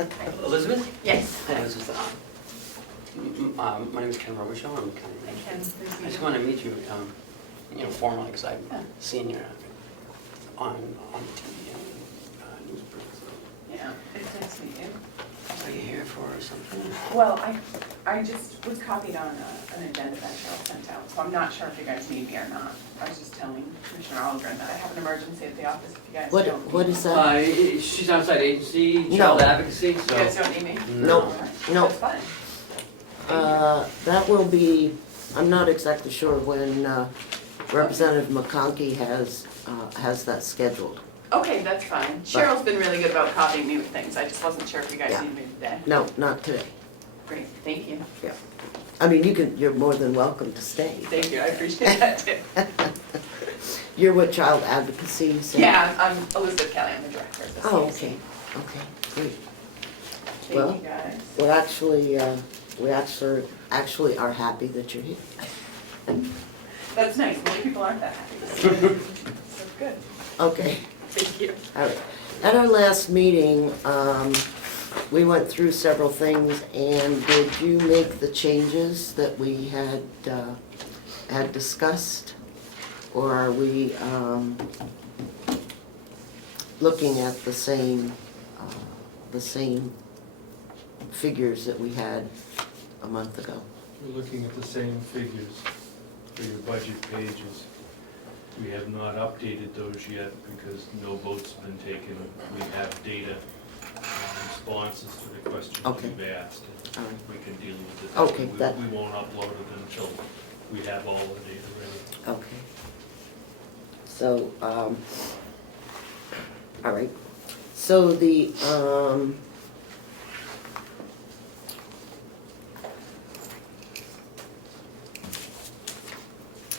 Elizabeth? Yes. Hi, Elizabeth. My name is Ken Robichaud. I'm kind I of, can. I just want to meet you, formally, because I've seen you on the TV and newsprint. Yeah, it's nice to meet you. Are you here for something? Well, I just was copied on an agenda that Carroll sent out, so I'm not sure if you guys need me or not. I was just telling Commissioner Algren that I have an emergency at the office if you guys don't need What me. is that? She's outside agency, child advocacy, You so. guys don't need me? No. All right. No. That's fine. That will be, I'm not exactly sure when Representative McConkey has that scheduled. Okay, that's fine. Cheryl's been really good about copying me with things. I just wasn't sure if you guys Yeah. needed me today. No, not today. Great, thank you. Yeah. I mean, you're more than welcome to stay. Thank you, I appreciate that too. You're with Child Advocacy, so? Yeah, I'm Elizabeth Kelly, I'm the director of the CAC. Oh, okay, okay, great. Well, Thank you guys. We actually are happy that you're here. That's nice, many people aren't that happy. So good, Okay, thank you. all right. At our last meeting, we went through several things, and did you make the changes that we had discussed? Or are we looking at the same figures that we had a month ago? We're looking at the same figures for your budget pages. We have not updated those yet because no votes have been taken. We have data responses to the questions Okay. you've asked. All right. We can deal with it. Okay, We won't upload it until we have all the data ready. Okay. So, all right. So the,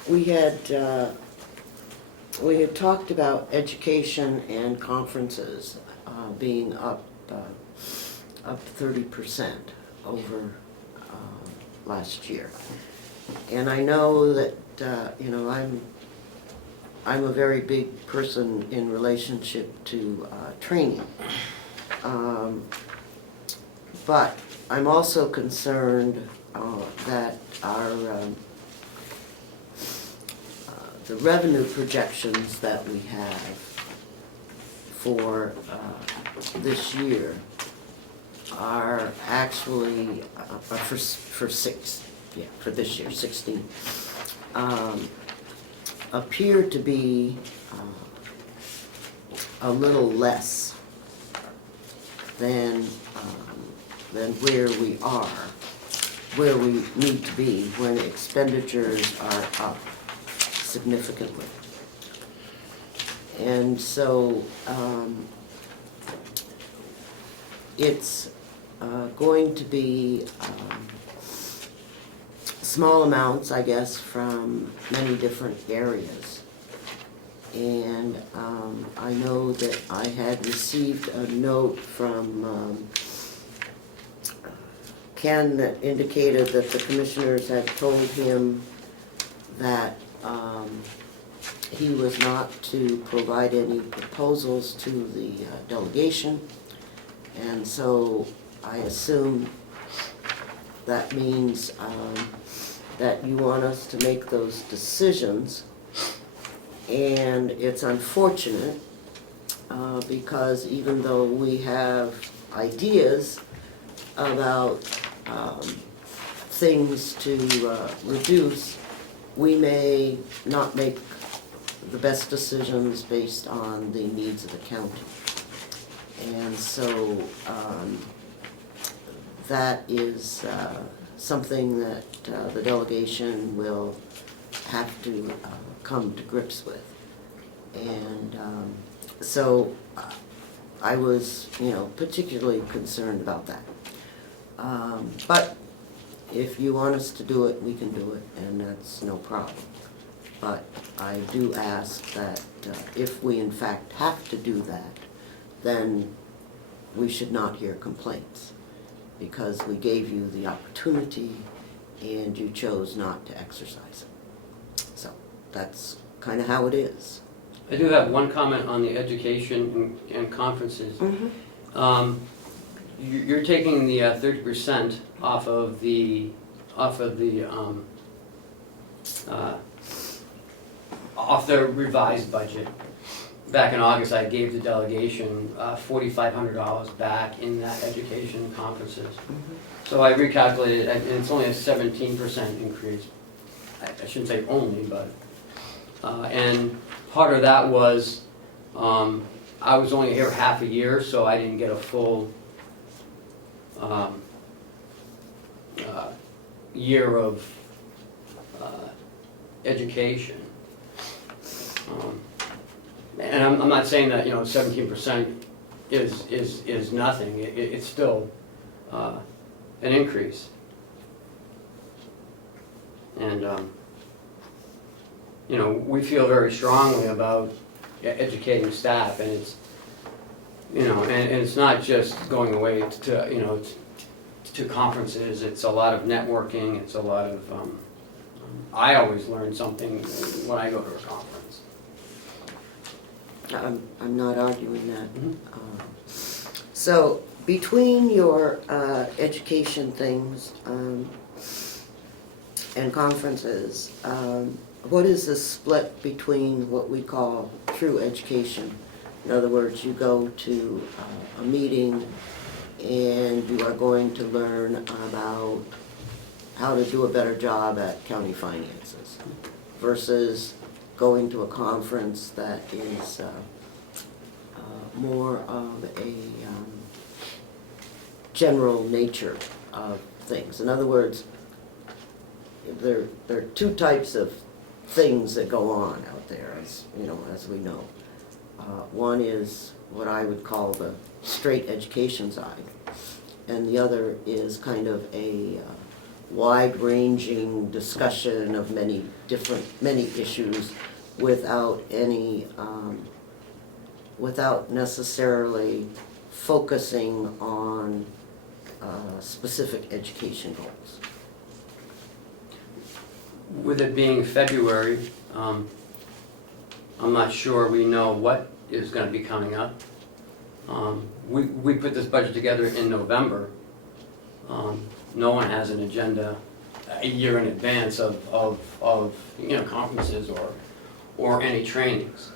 we had talked about education and conferences being up 30% over last year. And I know that, I'm a very big person in relationship to training. But I'm also concerned that the revenue projections that we have for this year are actually, for this year, 16, appear to be a little less than where we are, where we need to be when expenditures are up significantly. And so it's going to be small amounts, I guess, from many different areas. And I know that I had received a note from Ken that indicated that the commissioners had told him that he was not to provide any proposals to the delegation. And so I assume that means that you want us to make those decisions. And it's unfortunate because even though we have ideas about things to reduce, we may not make the best decisions based on the needs of the county. And so that is something that the delegation will have to come to grips with. And so I was, particularly concerned about that. But if you want us to do it, we can do it, and that's no problem. But I do ask that if we in fact have to do that, then we should not hear complaints, because we gave you the opportunity and you chose not to exercise it. So that's kind of how it is. I do have one comment on the education and conferences. Mm-hmm. you're taking the 30% off of the revised budget. Back in August, I gave the delegation $4,500 back in that education conferences. So I recalculated, and it's only a 17% increase. I shouldn't say only, but, and part of that was, I was only here half a year, so I didn't get a full year of education. And I'm not saying that, 17% is nothing. It's still an increase. And, we feel very strongly about educating staff, and it's, and it's not just going away to conferences. It's a lot of networking. It's a lot of, I always learn something when I go to a conference. I'm not arguing that. Mhm. So between your education things and conferences, what is the split between what we call true education? In other words, you go to a meeting and you are going to learn about how to do a better job at county finances versus going to a conference that is more of a general nature of things. In other words, there are two types of things that go on out there, as we know. One is what I would call the straight education side, and the other is kind of a wide-ranging discussion of many issues without any, without necessarily focusing on specific education goals. With it being February, I'm not sure we know what is going to be coming up. We put this budget together in November. No one has an agenda a year in advance of conferences or any trainings.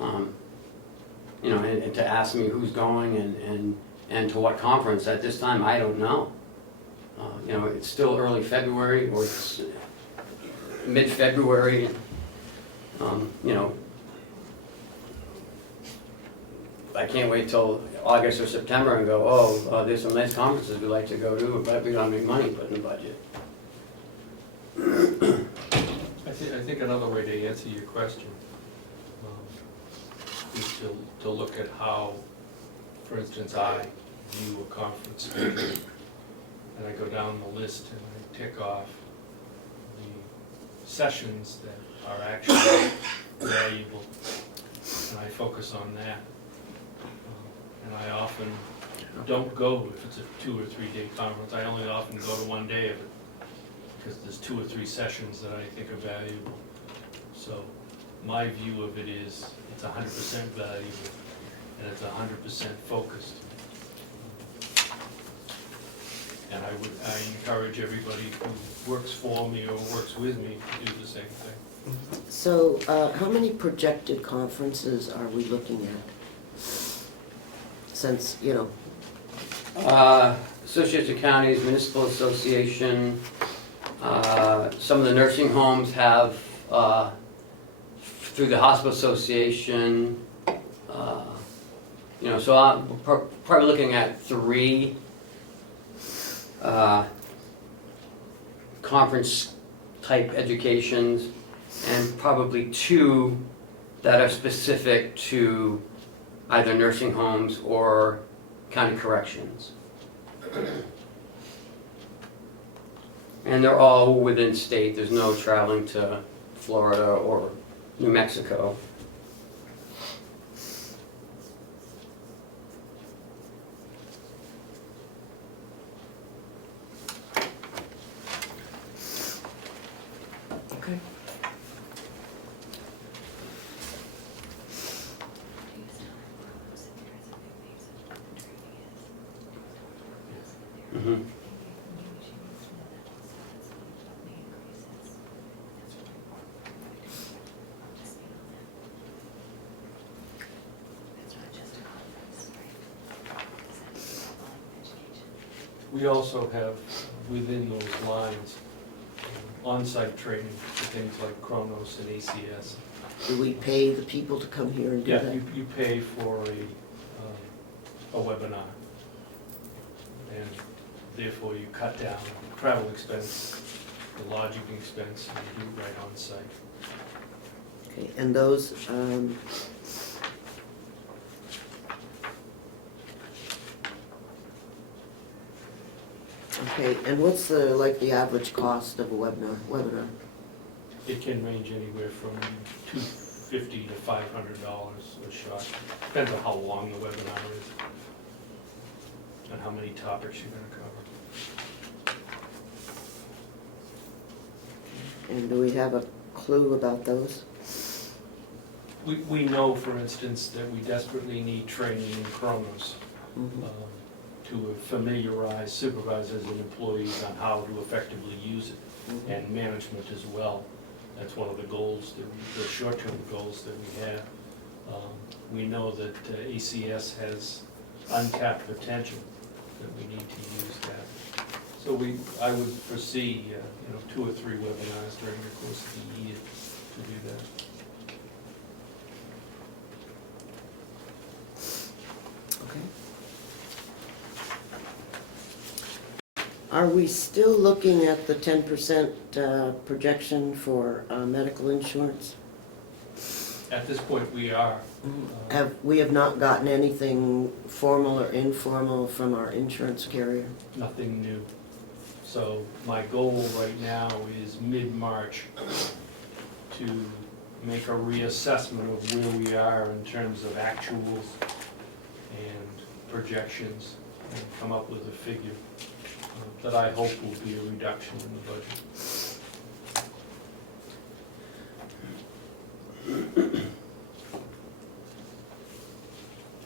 And to ask me who's going and to what conference at this time, I don't know. It's still early February, or it's mid-February. I can't wait till August or September and go, oh, there's some nice conferences we'd like to go to, but we don't have any money put in the budget. I think another way to answer your question is to look at how, for instance, I view a conference meeting, and I go down the list and I tick off the sessions that are actually valuable, and I focus on that. And I often don't go if it's a 2 or 3 day conference. I only often go to 1 day of it because there's 2 or 3 sessions that I think are valuable. So my view of it is it's 100% valuable and it's 100% focused. And I encourage everybody who works for me or works with me to do the same thing. So how many projected conferences are we looking at? Since, Associates of Counties, Municipal Association, some of the nursing homes have, through the Hospital Association, so I'm probably looking at 3 conference-type educations, and probably 2 that are specific to either nursing homes or county corrections. And they're all within state. There's no traveling to Florida or New Mexico. okay. Mhm. We also have, within those lines, on-site training for things like Chronos and ACS. Do we pay the people to come here and do Yeah, that? you pay for a webinar. And therefore you cut down travel expense, the lodging expense, and you do it right on site. Okay, and those, okay, and what's the average cost of a webinar? It can range anywhere from $250 to $500 a shot. Depends on how long the webinar is and how many topics you're gonna cover. And do we have a clue about those? We know, for instance, that we desperately need training in Chronos Mhm. to familiarize supervisors and employees on how to effectively use it, Mhm. and management as well. That's one of the goals, the short-term goals that we have. We know that ACS has untapped potential, that we need to use that. So I would foresee, 2 or 3 webinars during the course of the year to do that. Okay. Are we still looking at the 10% projection for medical insurance? At this point, we are. We have not gotten anything formal or informal from our insurance carrier? Nothing new. So my goal right now is mid-March to make a reassessment of where we are in terms of actuals and projections, and come up with a figure that I hope will be a reduction in the budget.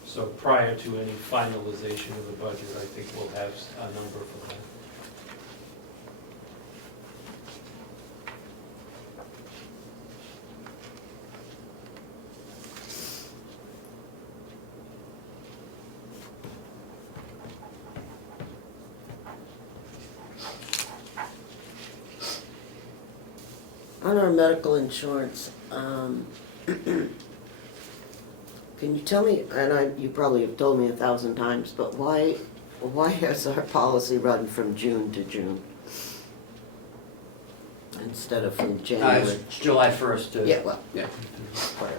So prior to any finalization of the budget, I think we'll have a number for that. On our medical insurance, can you tell me, and you probably have told me 1,000 times, but why has our policy run from June to June? Instead of from January? It's July 1st to. Yeah, well, Yeah. whatever.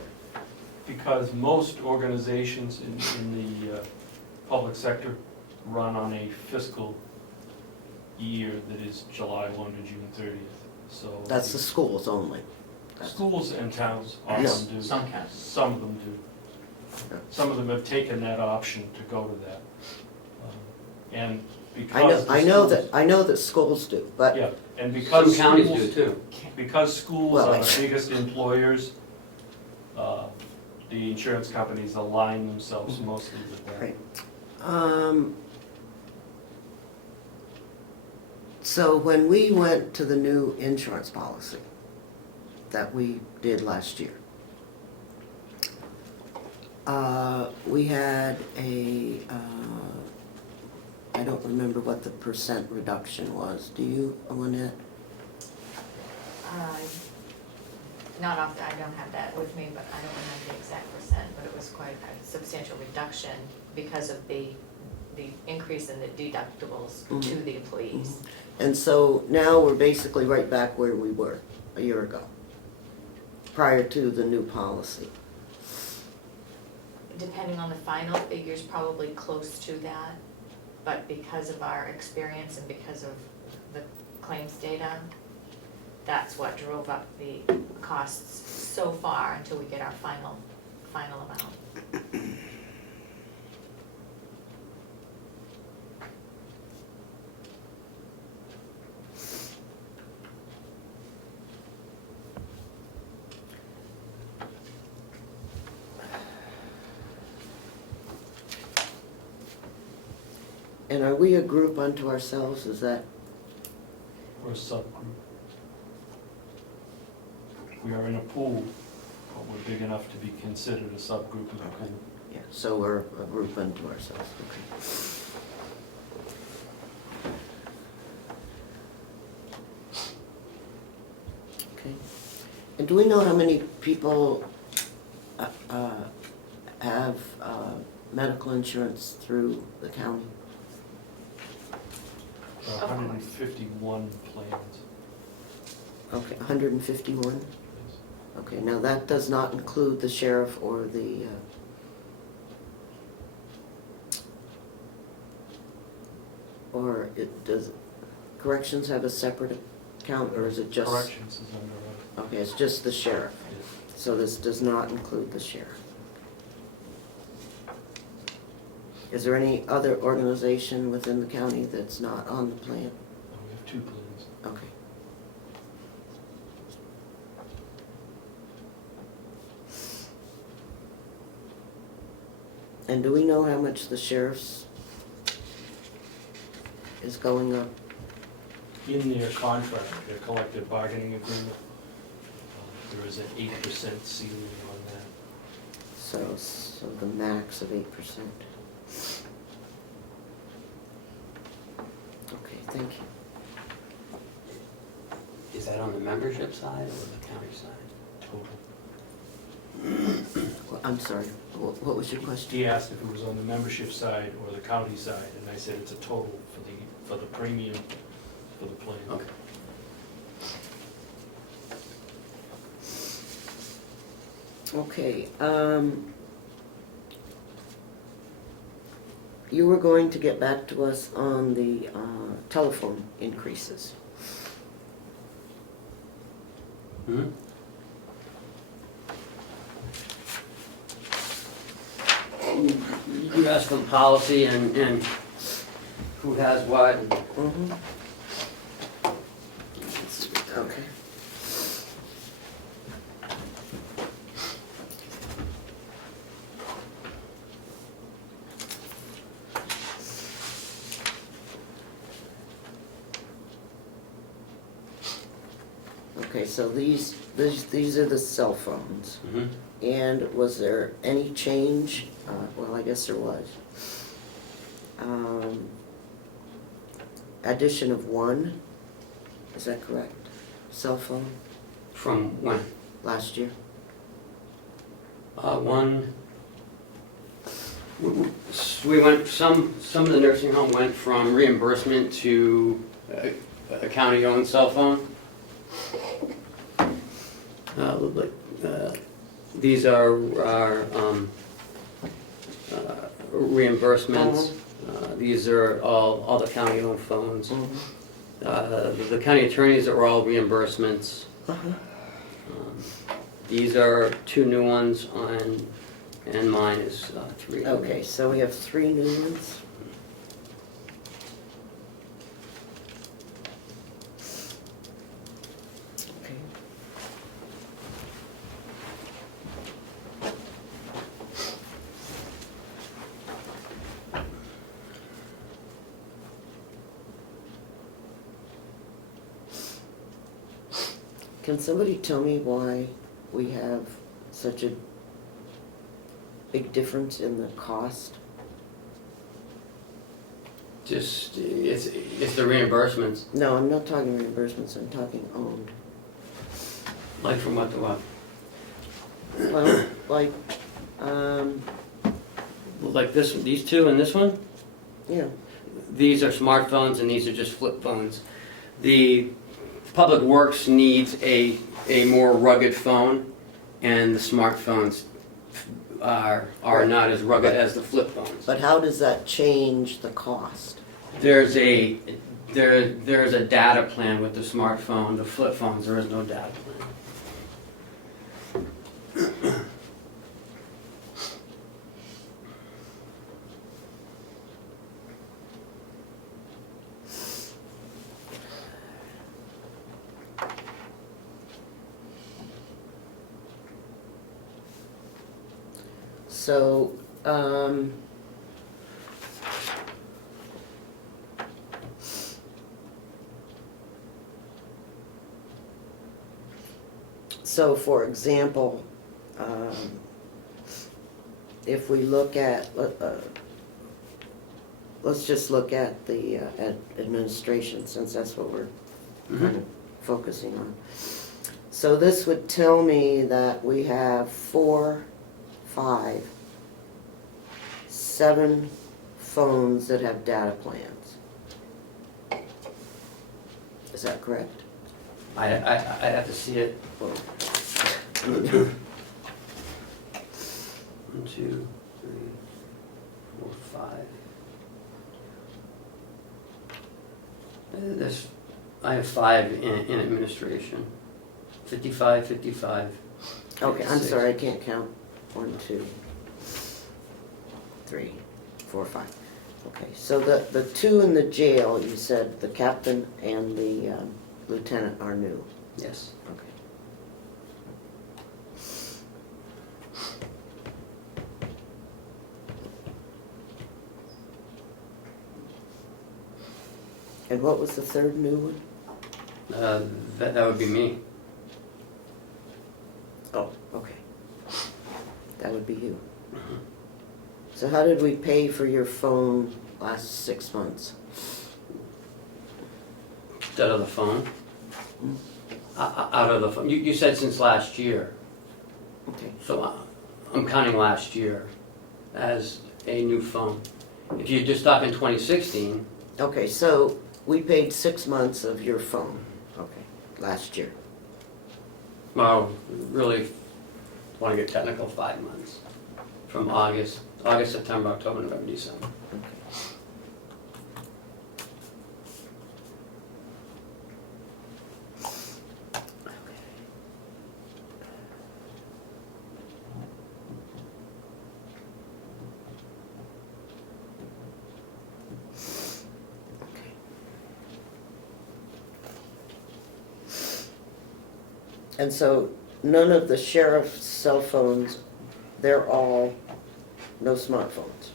Because most organizations in the public sector run on a fiscal year that is July 1 to June 30th, so. That's the schools only. Schools and towns Yes. often do. Some can. Some of them do. Yeah. Some of them have taken that option to go to that. And I because. I know that schools do, but, Yeah, and Some because counties schools, do too. because schools Well, are the biggest employers, the insurance companies align themselves mostly with that. right. So when we went to the new insurance policy that we did last year, we had I don't remember what the percent reduction was. Do you, Lynette? Not often, I don't have that with me, but I don't remember the exact percent, but it was quite a substantial reduction because of the increase in the deductibles to the employees. And so now we're basically right back where we were a year ago, prior to the new policy. Depending on the final figures, probably close to that, but because of our experience and because of the claims data, that's what drove up the costs so far until we get our final amount. And are we a group unto ourselves, is that, or a subgroup. We are in a pool, but we're big enough to be considered a subgroup of the pool. yeah, so we're a group unto ourselves, okay. Okay, and do we know how many people have medical insurance through the county? There are 151 plans. Okay, 151? Okay, now that does not include the sheriff or the, or it does, corrections have a separate account, or is it just? Corrections is under Okay, it's just the sheriff, us. so this does not include the sheriff. Is there any other organization within the county that's not on the plan? We have 2 plans. Okay. And do we know how much the sheriff's is going up? In their contract, their collective bargaining agreement, there is an 8% ceiling on that. So the max of 8%. Okay, thank you. Is that on the membership side or the county side? Total. Well, I'm sorry, what was your question? He asked if it was on the membership side or the county side, and I said it's a total for the premium for the plan. Okay. Okay, you were going to get back to us on the telephone increases. Hmm? You asked for the policy and who has what. Mm-hmm. Okay. Okay, so these are the cell phones. Mhm. And was there any change? Well, I guess there was. Addition of one, is that correct? Cell phone From when? last year? One, we went, some of the nursing home went from reimbursement to a county-owned cell phone. These are our reimbursements. These are all the county-owned phones. The county attorneys are all reimbursements. Uh-huh. These are 2 new ones and mine is 3. Okay, so we have 3 new ones. Okay. Can somebody tell me why we have such a big difference in the cost? Just, it's the reimbursements, No, I'm not talking reimbursements, I'm talking owned. like from what to what? Well, like, Like these 2 and this one? yeah, These are smartphones and these are just flip phones. The Public Works needs a more rugged phone, and the smartphones are not as rugged as the flip phones. but how does that change the cost? There's a data plan with the smartphone. The flip phones, there is no data plan. So, So for example, if we look at, let's just look at the at administration, since that's what we're kind of focusing on. So this would tell me that we have 4, 5, 7 phones that have data plans. Is that correct? I'd have to see it. Well, 1, 2, 3, 4, 5. I have 5 in administration. 55, 55. Okay, I'm 56. sorry, I can't count. 1, 2, 3, 4, 5. Okay, so the 2 in the jail, you said the captain and the lieutenant are new. Yes. Okay. And what was the third new one? That would be me. Oh, okay. That would be you. So how did we pay for your phone last 6 months? Out of the phone? Out of the phone. You said since last year, Okay. so I'm counting last year as a new phone. If you're just talking 2016, Okay, so we paid 6 months of your phone, okay, last year. well, really, want to get technical, 5 months. From August, September, October, November, December. Okay. Okay. And so none of the sheriff's cell phones, they're all no smartphones.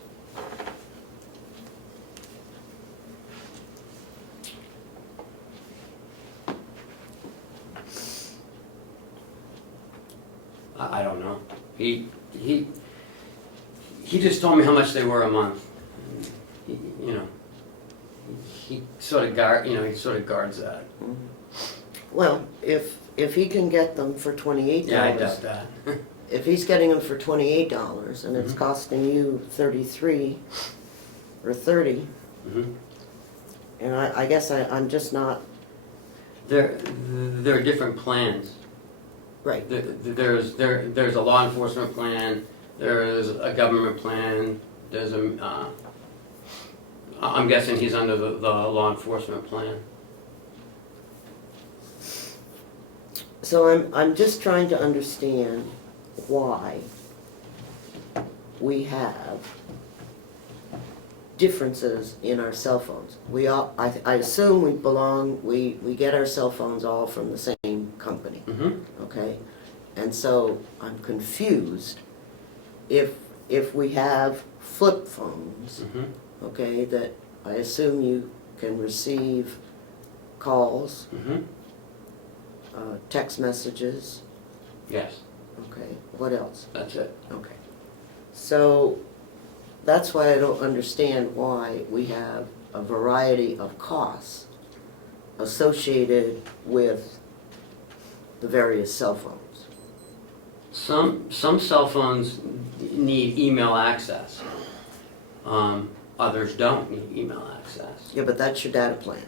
I don't know. He just told me how much they were a month. You know, he sort of guards that. Well, if he can get them for $28. Yeah, I doubt that. If he's getting them for $28 and it's Mhm. costing you 33 or 30, Mhm. and I guess I'm just not, There are different plans. right, There's a law enforcement plan, there is a government plan, there's a, I'm guessing he's under the law enforcement plan. so I'm just trying to understand why we have differences in our cell phones. We all, I assume we get our cell phones all from the same company. Mm-hmm. Okay, and so I'm confused if we have flip phones, Mm-hmm. okay, that I assume you can receive calls, Mm-hmm. text messages, Yes, okay, what else? that's it. Okay, so that's why I don't understand why we have a variety of costs associated with the various cell phones. Some cell phones need email access. Others don't need email access. Yeah, but that's your data plan.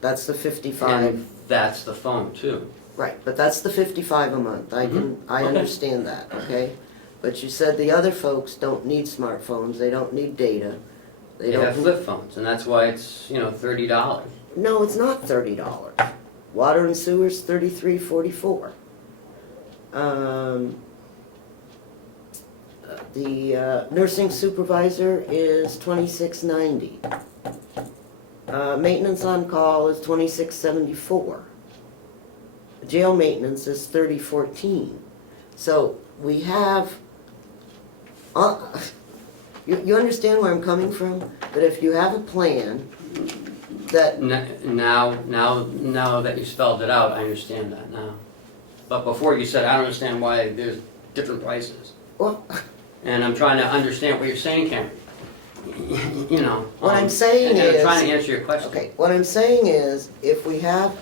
That's the 55. And that's the phone too. Right, but that's the 55 a month. I Okay. understand that, okay? But you said the other folks don't need smartphones, they don't need data. They don't have flip phones, and that's why it's, $30. No, it's not $30. Water and sewer's $33.44. The nursing supervisor is $26.90. Maintenance on call is $26.74. Jail maintenance is $30.14. So we have, you understand where I'm coming from? That if you have a plan that, Now that you spelled it out, I understand that now. but before you said, I don't understand why there's different prices. Well, And I'm trying to understand what you're saying, Karen. You know. What I'm saying and I'm is- trying to answer your question. okay, what I'm saying is, if we have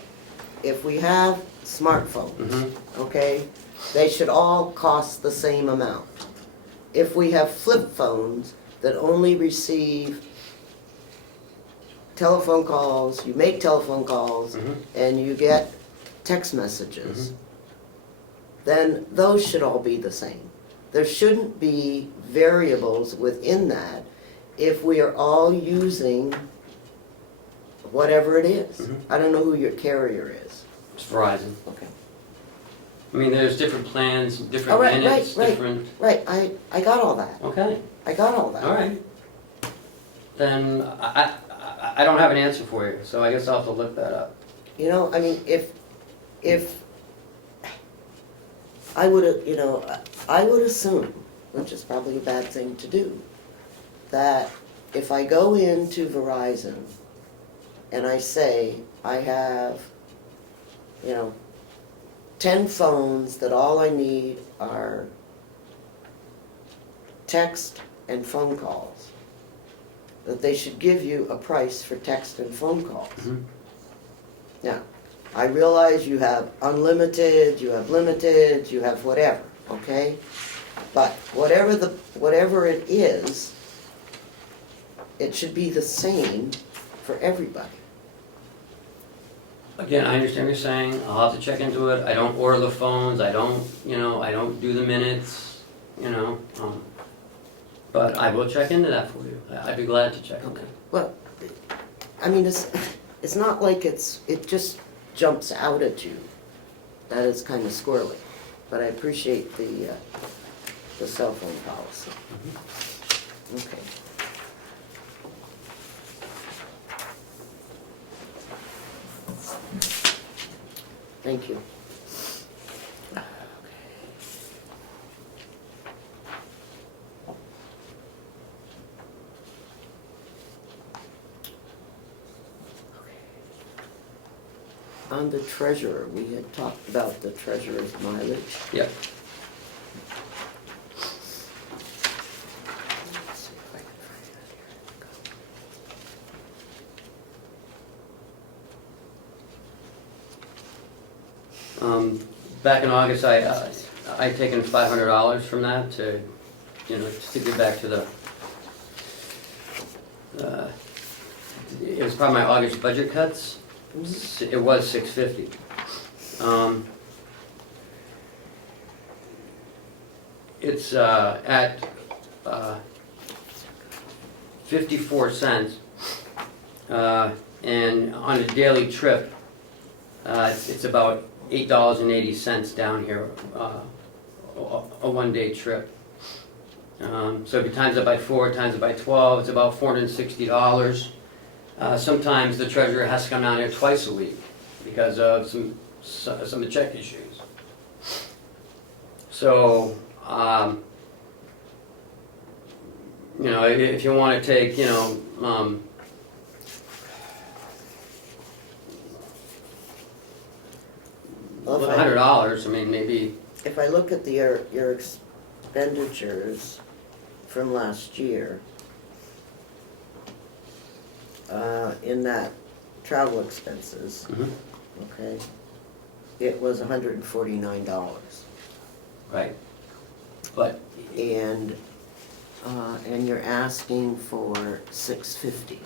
smartphones, Mhm. okay, they should all cost the same amount. If we have flip phones that only receive telephone calls, you make telephone calls, Mhm. and you get text messages, then those should all be the same. There shouldn't be variables within that if we are all using whatever it is. Mhm. I don't know who your carrier is. It's Verizon. Okay. I mean, there's different plans, Oh, different right, minutes, right. different, Right, I got all that. okay, I got all that. all right. Then I don't have an answer for you, so I guess I'll have to look that up. You know, I mean, if I would, you know, I would assume, which is probably a bad thing to do, that if I go into Verizon and I say I have, you know, 10 phones that all I need are text and phone calls, that they should give you a price for text and phone calls. Mhm. Now, I realize you have unlimited, you have limited, you have whatever, okay? But whatever it is, it should be the same for everybody. Again, I understand what you're saying, I'll have to check into it, I don't order the phones, I don't, you know, I don't do the minutes, you know, but I will check into that for you, I'd be glad to check into it. Well, I mean, it's not like it just jumps out at you. That is kind of squirrely, but I appreciate the cell phone policy. Okay. Thank you. On the treasurer, we had talked about the treasurer's mileage. Yep. Let's see if I can find it Back in August, I'd taken $500 from that to, you know, just to get back to the, it was part of my August budget cuts. It was $650. It's at 54 cents, and on a daily trip, it's about $8.80 down here, a one-day trip. So if you times it by 4, times it by 12, it's about $460. Sometimes the treasurer has to come down here twice a week because of some of the check issues. So, you know, if you want to take, you know, Well, if I- $100, I mean, maybe, If I look at your expenditures from last year, in that travel expenses, mhm, okay, it was $149. right. But, And you're asking for $650.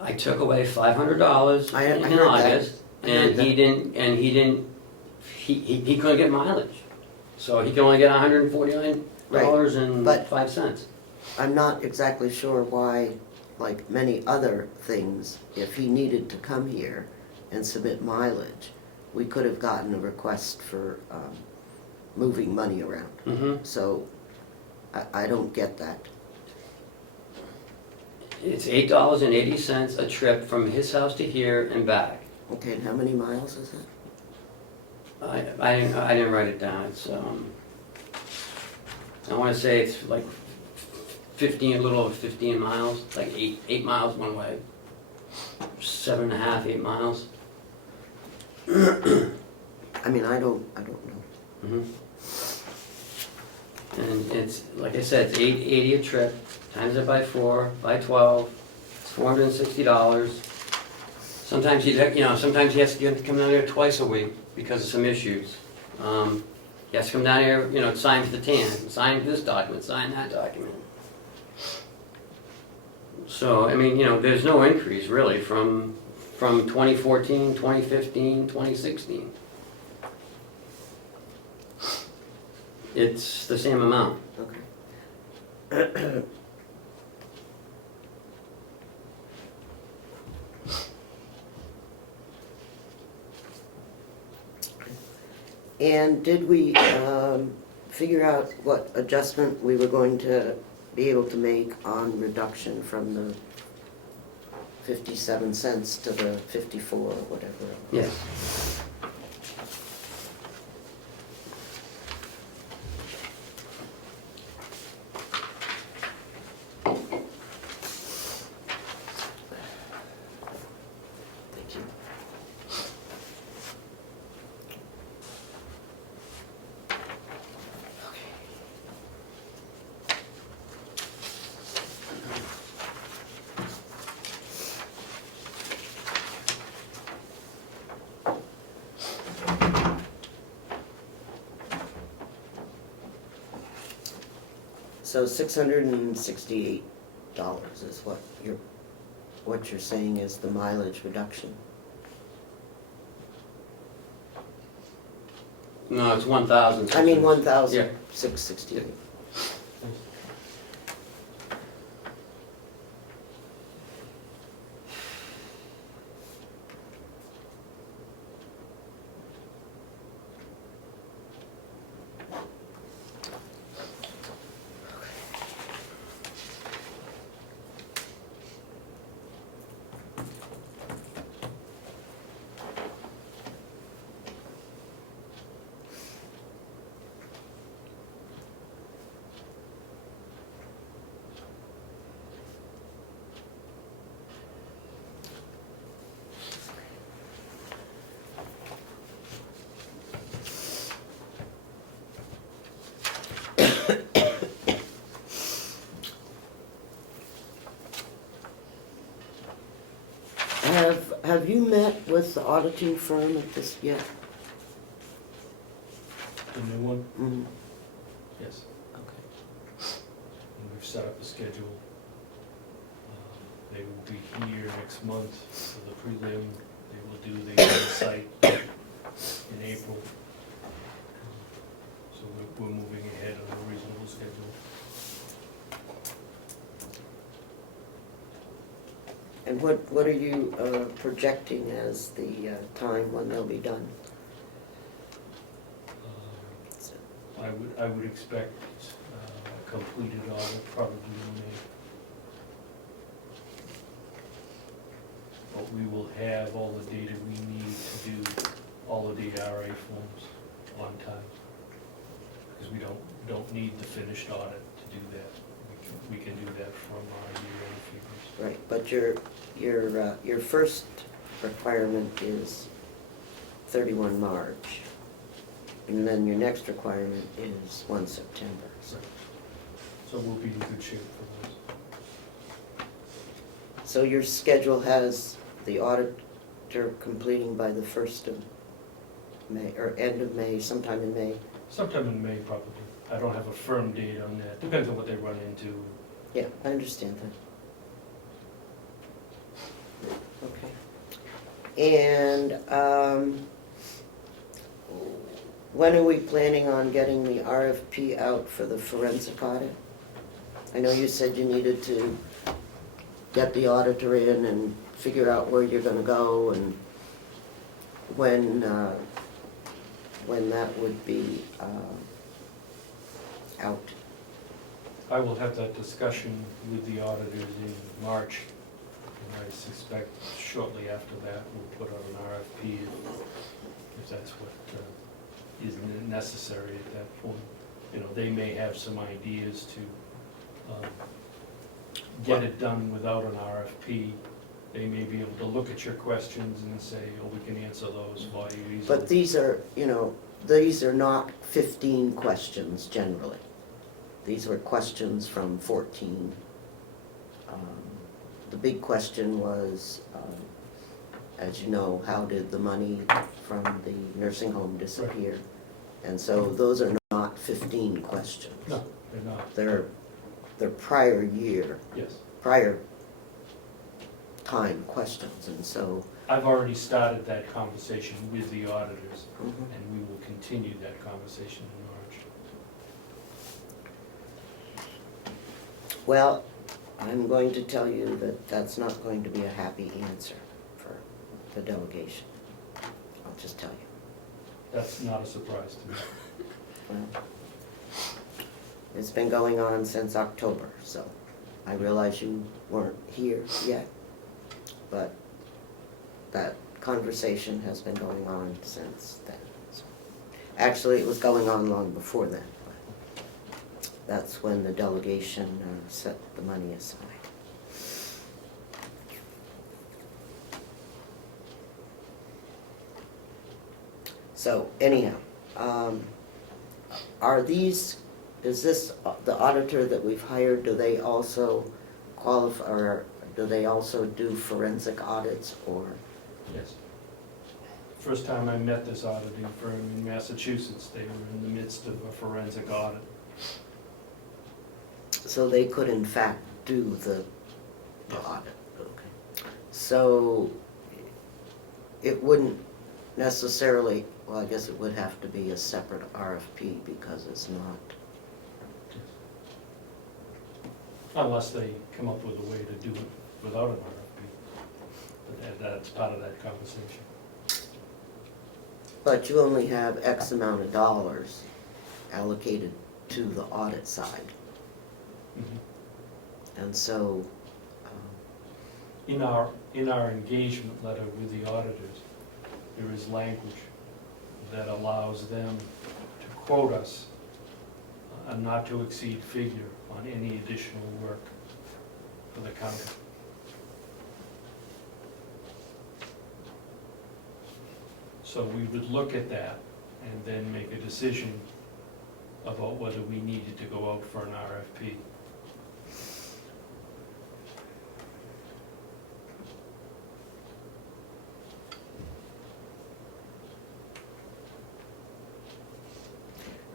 I took away $500 I in heard that. August, I heard and that. he couldn't get mileage. So he can only get $149.05. I'm not exactly sure why, like many other things, if he needed to come here and submit mileage, we could have gotten a request for moving money around. Mm-hmm. So I don't get that. It's $8.80 a trip from his house to here and back. Okay, and how many miles is it? I didn't write it down, it's, I wanna say it's like 15, a little over 15 miles, like 8 miles one way. 7.5, 8 miles. I mean, I don't know. Mhm. And it's, like I said, it's $880 a trip, times it by 4, by 12, it's $460. Sometimes sometimes he has to come down here twice a week because of some issues. He has to come down here, sign for the tan, sign this document, sign that document. So, I mean, there's no increase really from 2014, 2015, 2016. It's the same amount. Okay. And did we figure out what adjustment we were going to be able to make on reduction from the 57 cents to the 54 or whatever? Yes. Thank you. So $668 is what you're saying is the mileage reduction. No, it's 1,000. I mean, Yeah. 1,668. Have you met with the auditing firm at this yet? The new one? Mm, Yes. okay. And we've set up a schedule. They will be here next month for the prelim. They will do the on-site in April. So we're moving ahead on a reasonable schedule. And what are you projecting as the time when they'll be done? I would expect a completed audit probably in May. But we will have all the data we need to do all of the RA forms on time. Because we don't need the finished audit to do that. We can do that from our year-end figures. Right, but your first requirement is 31 March. And then your next requirement is 1 September. So we'll be in good shape for those. So your schedule has the auditor completing by the 1st of May, or end of May, sometime in May? Sometime in May, probably. I don't have a firm date on that. Depends on what they run into. Yeah, I understand that. Okay. And when are we planning on getting the RFP out for the forensic audit? I know you said you needed to get the auditor in and figure out where you're gonna go and when that would be out. I will have that discussion with the auditors in March, and I suspect shortly after that, we'll put out an RFP if that's what is necessary at that point. You know, they may have some ideas to get it done without an RFP, they may be able to look at your questions and say, oh, we can answer those for you easily. But these are, these are not 15 questions generally. These were questions from 14. The big question was, as you know, how did the money from the nursing home disappear? And so those are not 15 questions. No, they're not. They're prior year, Yes. prior time questions, and so. I've already started that conversation with the auditors, Mhm. and we will continue that conversation in March. Well, I'm going to tell you that that's not going to be a happy answer for the delegation. I'll just tell you. That's not a surprise to me. Well, it's been going on since October, so I realize you weren't here yet, but that conversation has been going on since then. So, actually, it was going on long before then, but that's when the delegation set the money aside. So anyhow, is this the auditor that we've hired, do they also qualify, or do they also do forensic audits, or? Yes. First time I met this auditing firm in Massachusetts, they were in the midst of a forensic audit. So they could in fact do the audit, okay. So it wouldn't necessarily, well, I guess it would have to be a separate RFP because it's not. Unless they come up with a way to do it without an RFP. But that's part of that conversation. But you only have X amount of dollars allocated to the audit side. Mhm. And so, In our engagement letter with the auditors, there is language that allows them to quote us a not to exceed figure on any additional work for the county. So we would look at that and then make a decision about whether we needed to go out for an RFP.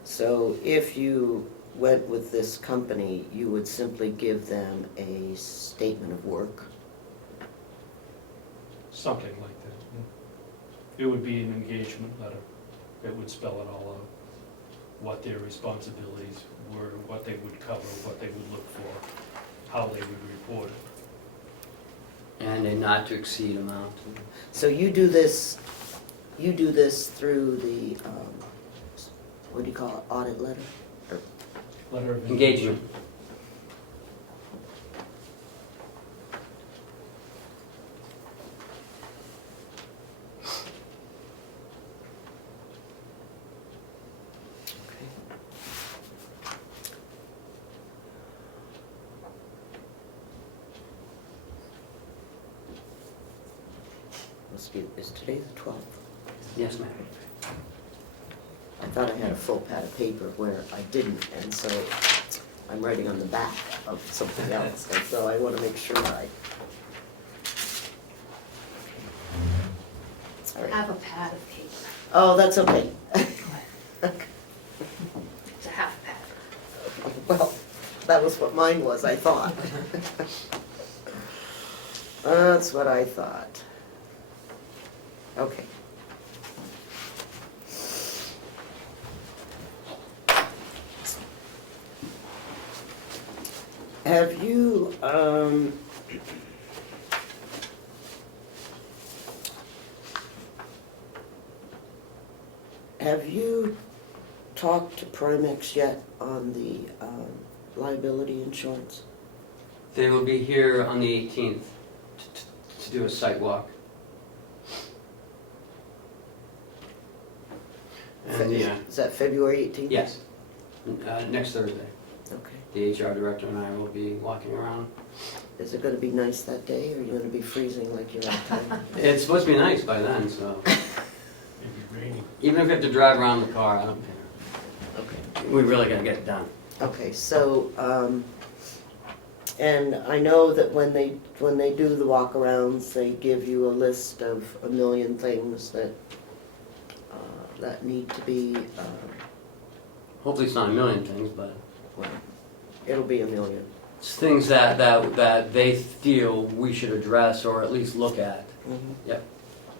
so if you went with this company, you would simply give them a statement of work. Something like that. It would be an engagement letter that would spell it all out, what their responsibilities were, what they would cover, what they would look for, how they would report it. And a not to exceed amount. So you do this through the, what do you call it, audit letter? Or Letter of Engagement. Is today the 12th? Yes, ma'am. I thought I had a full pad of paper where I didn't, and so I'm writing on the back of something else, and so I want to make sure I. All right. Have a pad of paper. Oh, that's okay. It's a half pad. Well, that was what mine was, I thought. That's what I thought. Okay. Have you, talked to Primex yet on the liability insurance? They will be here on the 18th to do a site walk. And yeah, Is that February 18th? yes, next Thursday. Okay. The HR director and I will be walking around Is it gonna be nice that day, or are you gonna be freezing like you're outside? It's supposed to be nice by then, so Maybe raining. even if we have to drive around the car, I don't care. Okay. We really gotta get it done. Okay, so, and I know that when they do the walkarounds, they give you a list of a million things that, that need to be, Hopefully it's not a million things, but well, it'll be a million. it's things that they feel we should address or at least look at. Mhm. Yep.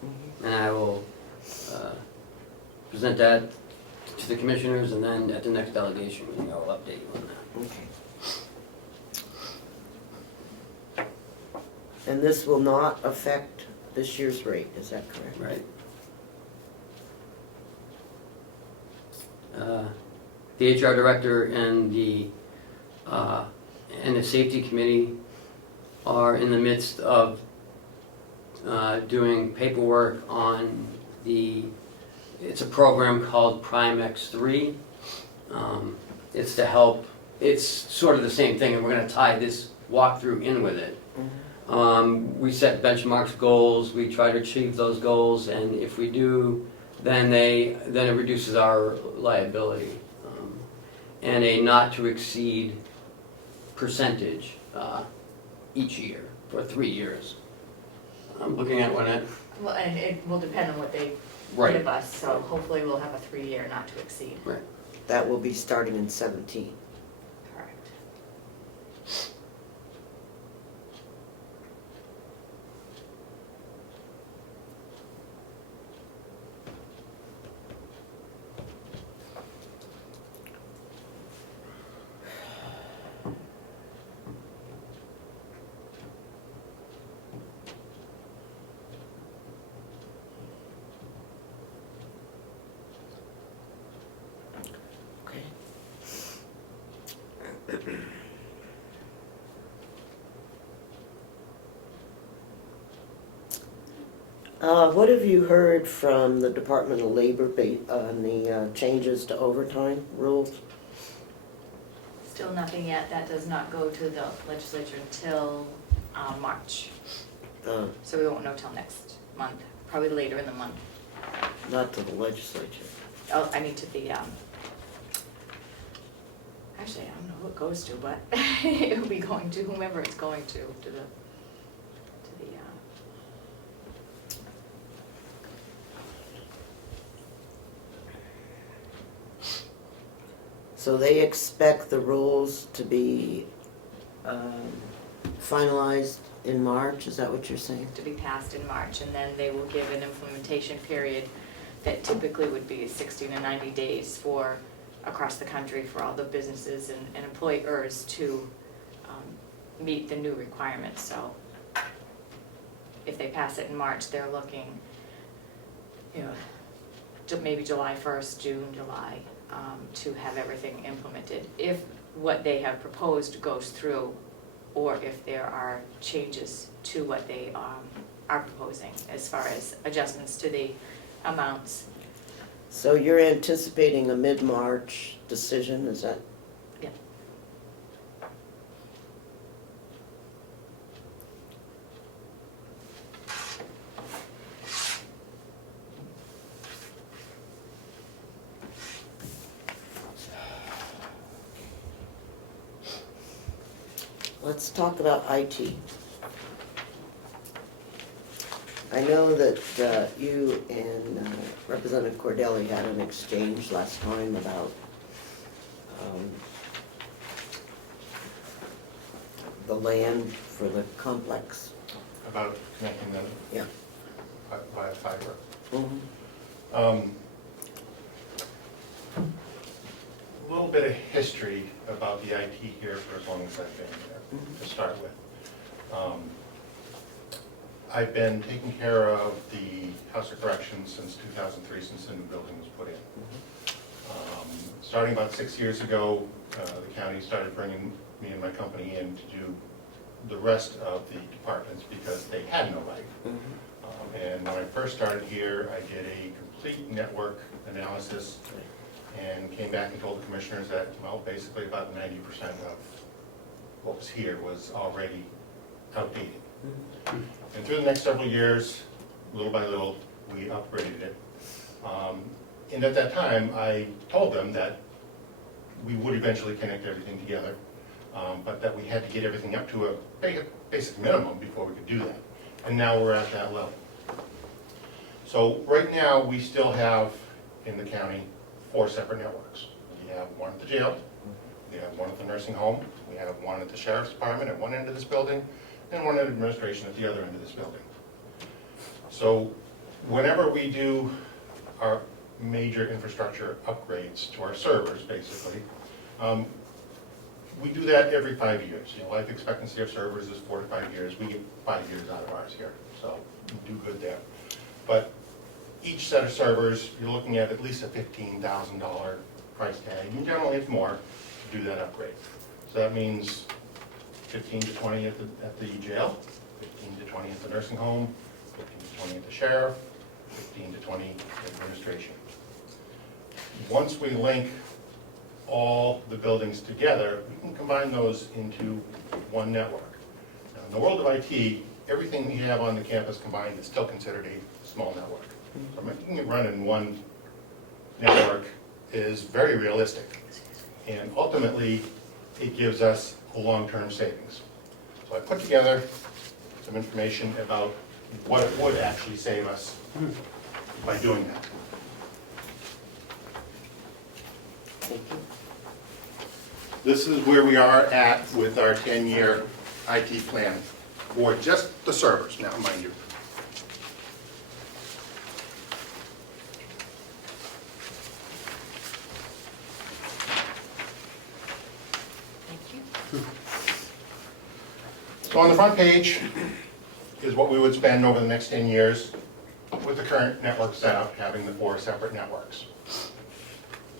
Mhm. And I will present that to the commissioners, and then at the next delegation meeting, I'll update you on that. Okay. And this will not affect this year's rate, is that correct? Right. The HR director and the safety committee are in the midst of doing paperwork on it's a program called Prime X3. It's to help, it's sort of the same thing, and we're gonna tie this walkthrough in with it. We set benchmarks, goals, we try to achieve those goals, and if we do, then it reduces our liability. And a not to exceed percentage each year for 3 years. I'm looking at what Well, and it will depend on what they Right. give us, so hopefully we'll have a 3-year not to exceed. That will be starting in 17. Correct. Okay. What have you heard from the Department of Labor on the changes to overtime rules? Still nothing yet. That does not go to the legislature until March. Uh, So we won't know till next month, probably later in the month. Not to the legislature. Oh, I mean to the, actually, I don't know who it goes to, but it'll be going to whomever it's going to the, So they expect the rules to be finalized in March, is that what you're saying? to be passed in March, and then they will give an implementation period that typically would be 60 to 90 days for, across the country, for all the businesses and employers to meet the new requirements. So if they pass it in March, they're looking, you know, maybe July 1st, June, July, to have everything implemented. If what they have proposed goes through, or if there are changes to what they are proposing as far as adjustments to the amounts. So you're anticipating a mid-March decision, is that? Yeah. Let's talk about IT. I know that you and Representative Cordelli had an exchange last time about the land for the complex. About connecting them Yeah. via fiber. Mm-hmm. A little bit of history about the IT here for as long as I've been here, to start with. I've been taking care of the House of Corrections since 2003, since the new building was put in. Starting about 6 years ago, the county started bringing me and my company in to do the rest of the departments because they had no life. And when I first started here, I did a complete network analysis and came back and told the commissioners that, well, basically about 90% of what was here was already outdated. And through the next several years, little by little, we upgraded it. And at that time, I told them that we would eventually connect everything together, but that we had to get everything up to a basic minimum before we could do that. And now we're at that level. So right now, we still have, in the county, 4 separate networks. We have one at the jail, we have one at the nursing home, we have one at the sheriff's department at one end of this building, and one at administration at the other end of this building. So whenever we do our major infrastructure upgrades to our servers, basically, we do that every 5 years. You know, life expectancy of servers is 4 to 5 years. We get 5 years out of ours here, so we do good there. But each set of servers, you're looking at least a $15,000 price tag, and generally it's more to do that upgrade. So that means 15 to 20 at the jail, 15 to 20 at the nursing home, 15 to 20 at the sheriff, 15 to 20 at administration. Once we link all the buildings together, we can combine those into one network. Now, in the world of IT, everything we have on the campus combined is still considered a small network. So making it run in one network is very realistic. And ultimately, it gives us a long-term savings. So I put together some information about what it would actually save us by doing that. Thank you. This is where we are at with our 10-year IT plan for just the servers, now mind you. Thank you. So on the front page is what we would spend over the next 10 years with the current network setup, having the 4 separate networks.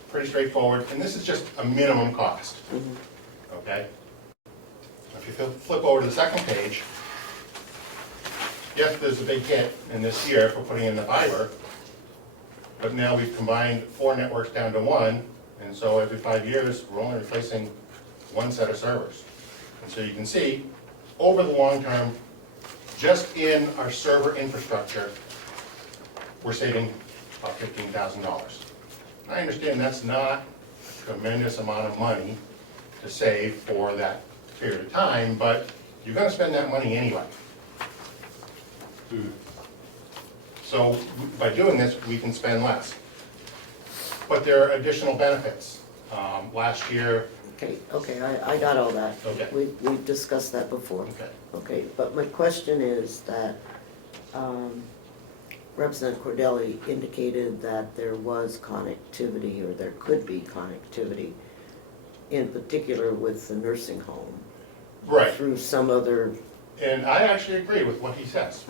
Pretty straightforward, and this is just a minimum cost, okay? If you flip over to the second page, yes, there's a big hit in this year for putting in the fiber, but now we've combined 4 networks down to 1, and so every 5 years, we're only replacing 1 set of servers. And so you can see, over the long term, just in our server infrastructure, we're saving about $15,000. I understand that's not a tremendous amount of money to save for that period of time, but you're going to spend that money anyway. So by doing this, we can spend less. But there are additional benefits. Last year, Okay, I got all that. Okay. We discussed that before. okay, Okay, but my question is that Representative Cordelli indicated that there was connectivity, or there could be connectivity, in particular with the nursing home, right. through some other. And I actually agree with what he says.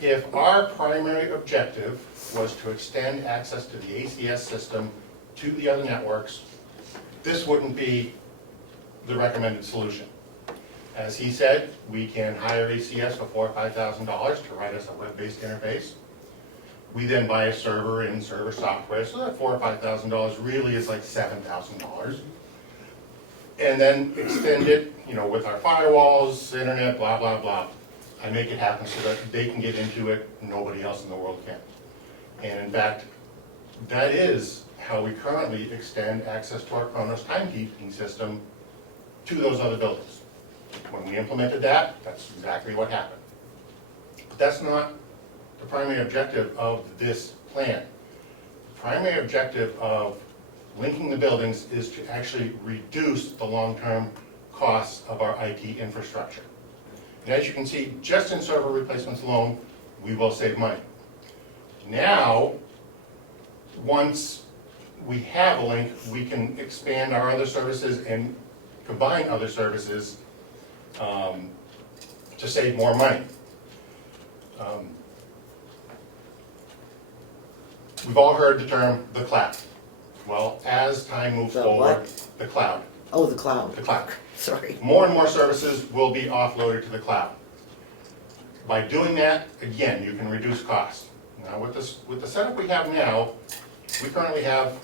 If our primary objective was to extend access to the ACS system to the other networks, this wouldn't be the recommended solution. As he said, we can hire ACS for $4,000 or $5,000 to write us a web-based interface. We then buy a server and server software, so that $4,000 or $5,000 really is like $7,000. And then extend it, you know, with our firewalls, internet, blah, blah, blah. I make it happen so that they can get into it, nobody else in the world can. And in fact, that is how we currently extend access to our Kronos timekeeping system to those other buildings. When we implemented that, that's exactly what happened. But that's not the primary objective of this plan. The primary objective of linking the buildings is to actually reduce the long-term costs of our IT infrastructure. And as you can see, just in server replacements alone, we will save money. Now, once we have a link, we can expand our other services and combine other services to save more money. We've all heard the term the cloud. Well, as time moves The forward, what? the cloud. Oh, the cloud. The cloud. Sorry. More and more services will be offloaded to the cloud. By doing that, again, you can reduce costs. Now, with the setup we have now, we currently have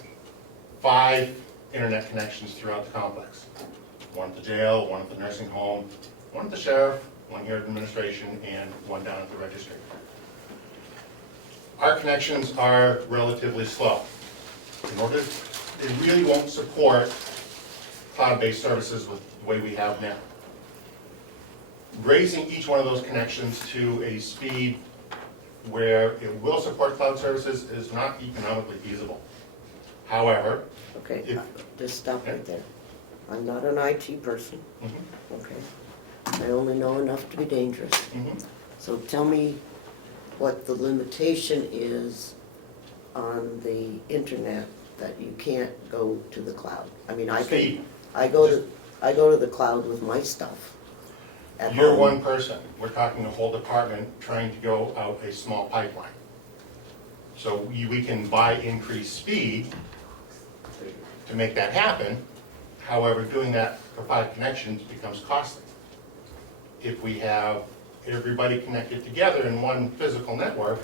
5 internet connections throughout the complex. One at the jail, one at the nursing home, one at the sheriff, one here at administration, and one down at the registry. Our connections are relatively slow. In order, they really won't support cloud-based services with the way we have now. Raising each one of those connections to a speed where it will support cloud services is not economically feasible. However, Okay, If- just stop right there. I'm not an IT person, okay? I only know enough to be dangerous. So tell me what the limitation is on the internet that you can't go to the cloud. I mean, I speed. can, I go to the cloud with my stuff at You're home. one person. We're talking a whole department trying to go out a small pipeline. So we can buy increased speed to make that happen. However, doing that for 5 connections becomes costly. If we have everybody connected together in one physical network,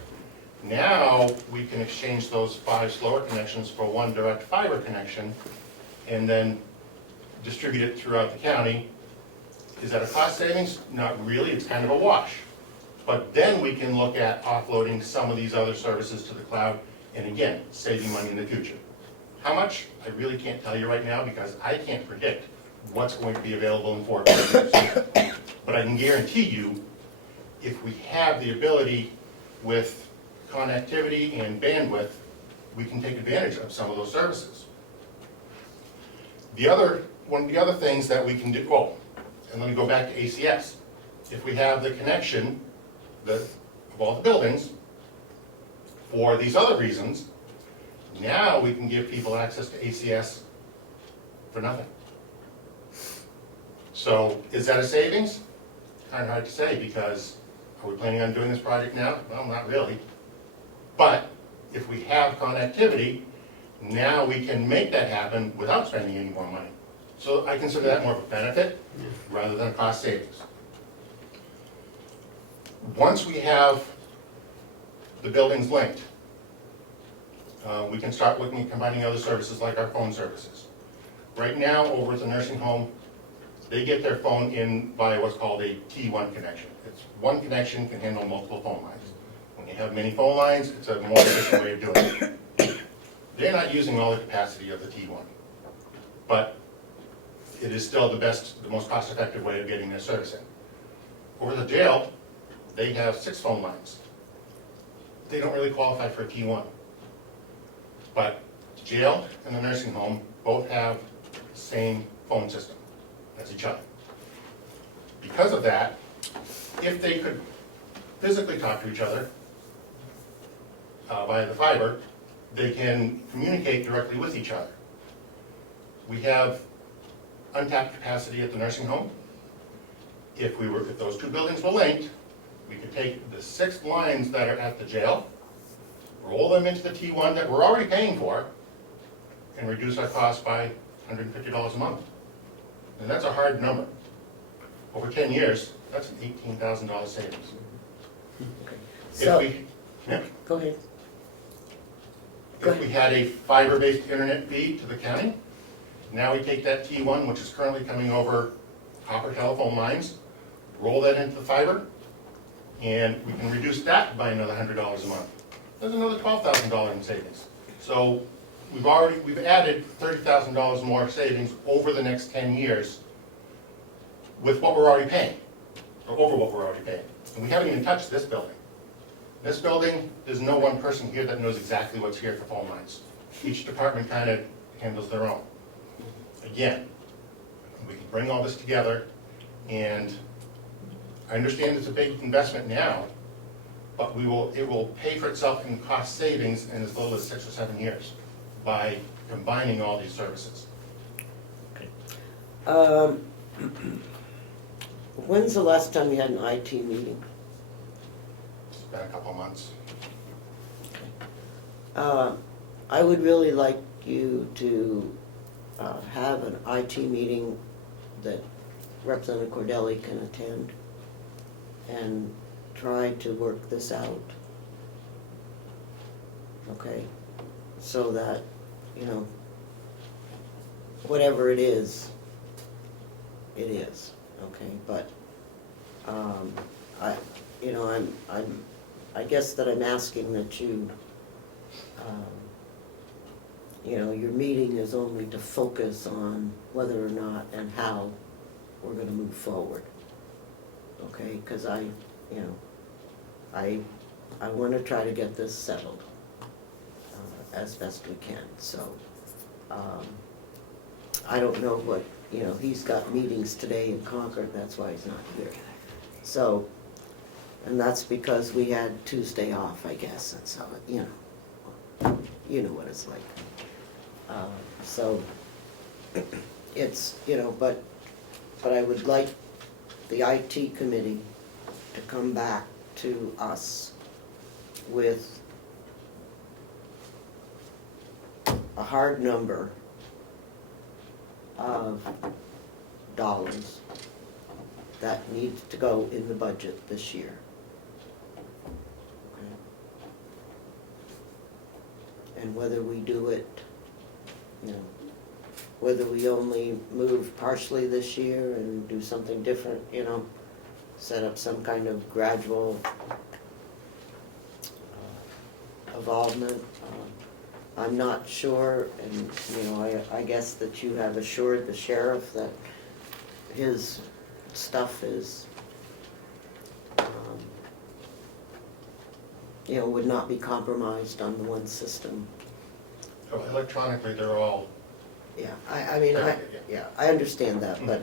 now we can exchange those 5 slower connections for one direct fiber connection and then distribute it throughout the county. Is that a cost savings? Not really, it's kind of a wash. But then we can look at offloading some of these other services to the cloud, and again, saving money in the future. How much? I really can't tell you right now because I can't predict what's going to be available in 4 years. But I can guarantee you, if we have the ability with connectivity and bandwidth, we can take advantage of some of those services. One of the other things that we can do, oh, and let me go back to ACS. If we have the connection of all the buildings for these other reasons, now we can give people access to ACS for nothing. So is that a savings? Kind of hard to say because are we planning on doing this project now? Well, not really. But if we have connectivity, now we can make that happen without spending any more money. So I consider that more of a benefit rather than a cost savings. Once we have the buildings linked, we can start looking at combining other services like our phone services. Right now, over at the nursing home, they get their phone in via what's called a T1 connection. It's one connection can handle multiple phone lines. When you have many phone lines, it's a more efficient way of doing it. They're not using all the capacity of the T1, but it is still the most cost-effective way of getting their service in. Over the jail, they have 6 phone lines. They don't really qualify for a T1. But the jail and the nursing home both have the same phone system as each other. Because of that, if they could physically talk to each other via the fiber, they can communicate directly with each other. We have untapped capacity at the nursing home. If those 2 buildings were linked, we could take the 6 lines that are at the jail, roll them into the T1 that we're already paying for, and reduce our cost by $150 a month. And that's a hard number. Over 10 years, that's an $18,000 savings. So, Yeah. go ahead. If we had a fiber-based internet feed to the county, now we take that T1, which is currently coming over copper telephone lines, roll that into the fiber, and we can reduce that by another $100 a month. There's another $12,000 in savings. So we've added $30,000 more savings over the next 10 years with what we're already paying, or over what we're already paying. And we haven't even touched this building. This building, there's no one person here that knows exactly what's here for phone lines. Each department kind of handles their own. Again, we can bring all this together, and I understand it's a big investment now, but it will pay for itself in cost savings in as little as 6 or 7 years by combining all these services. When's the last time you had an IT meeting? It's been a couple of months. I would really like you to have an IT meeting that Representative Cordelli can attend and try to work this out. Okay? So that, whatever it is, okay? But I, you know, I guess that I'm asking that you, you know, your meeting is only to focus on whether or not and how we're gonna move forward. Okay, because I, you know, I wanna try to get this settled as best we can, so. I don't know what, you know, he's got meetings today in Concord, that's why he's not here. So, and that's because we had Tuesday off, I guess, and so, you know what it's like. So, it's, you know, but I would like the IT committee to come back to us with a hard number of dollars that needs to go in the budget this year. And whether we do it, you know, whether we only move partially this year and do something different, you know, set up some kind of gradual involvement. I'm not sure, and, you know, I guess that you have assured the sheriff that his stuff is, you know, would not be compromised on the one system. So electronically, they're all, Yeah, I mean, yeah, I understand that, but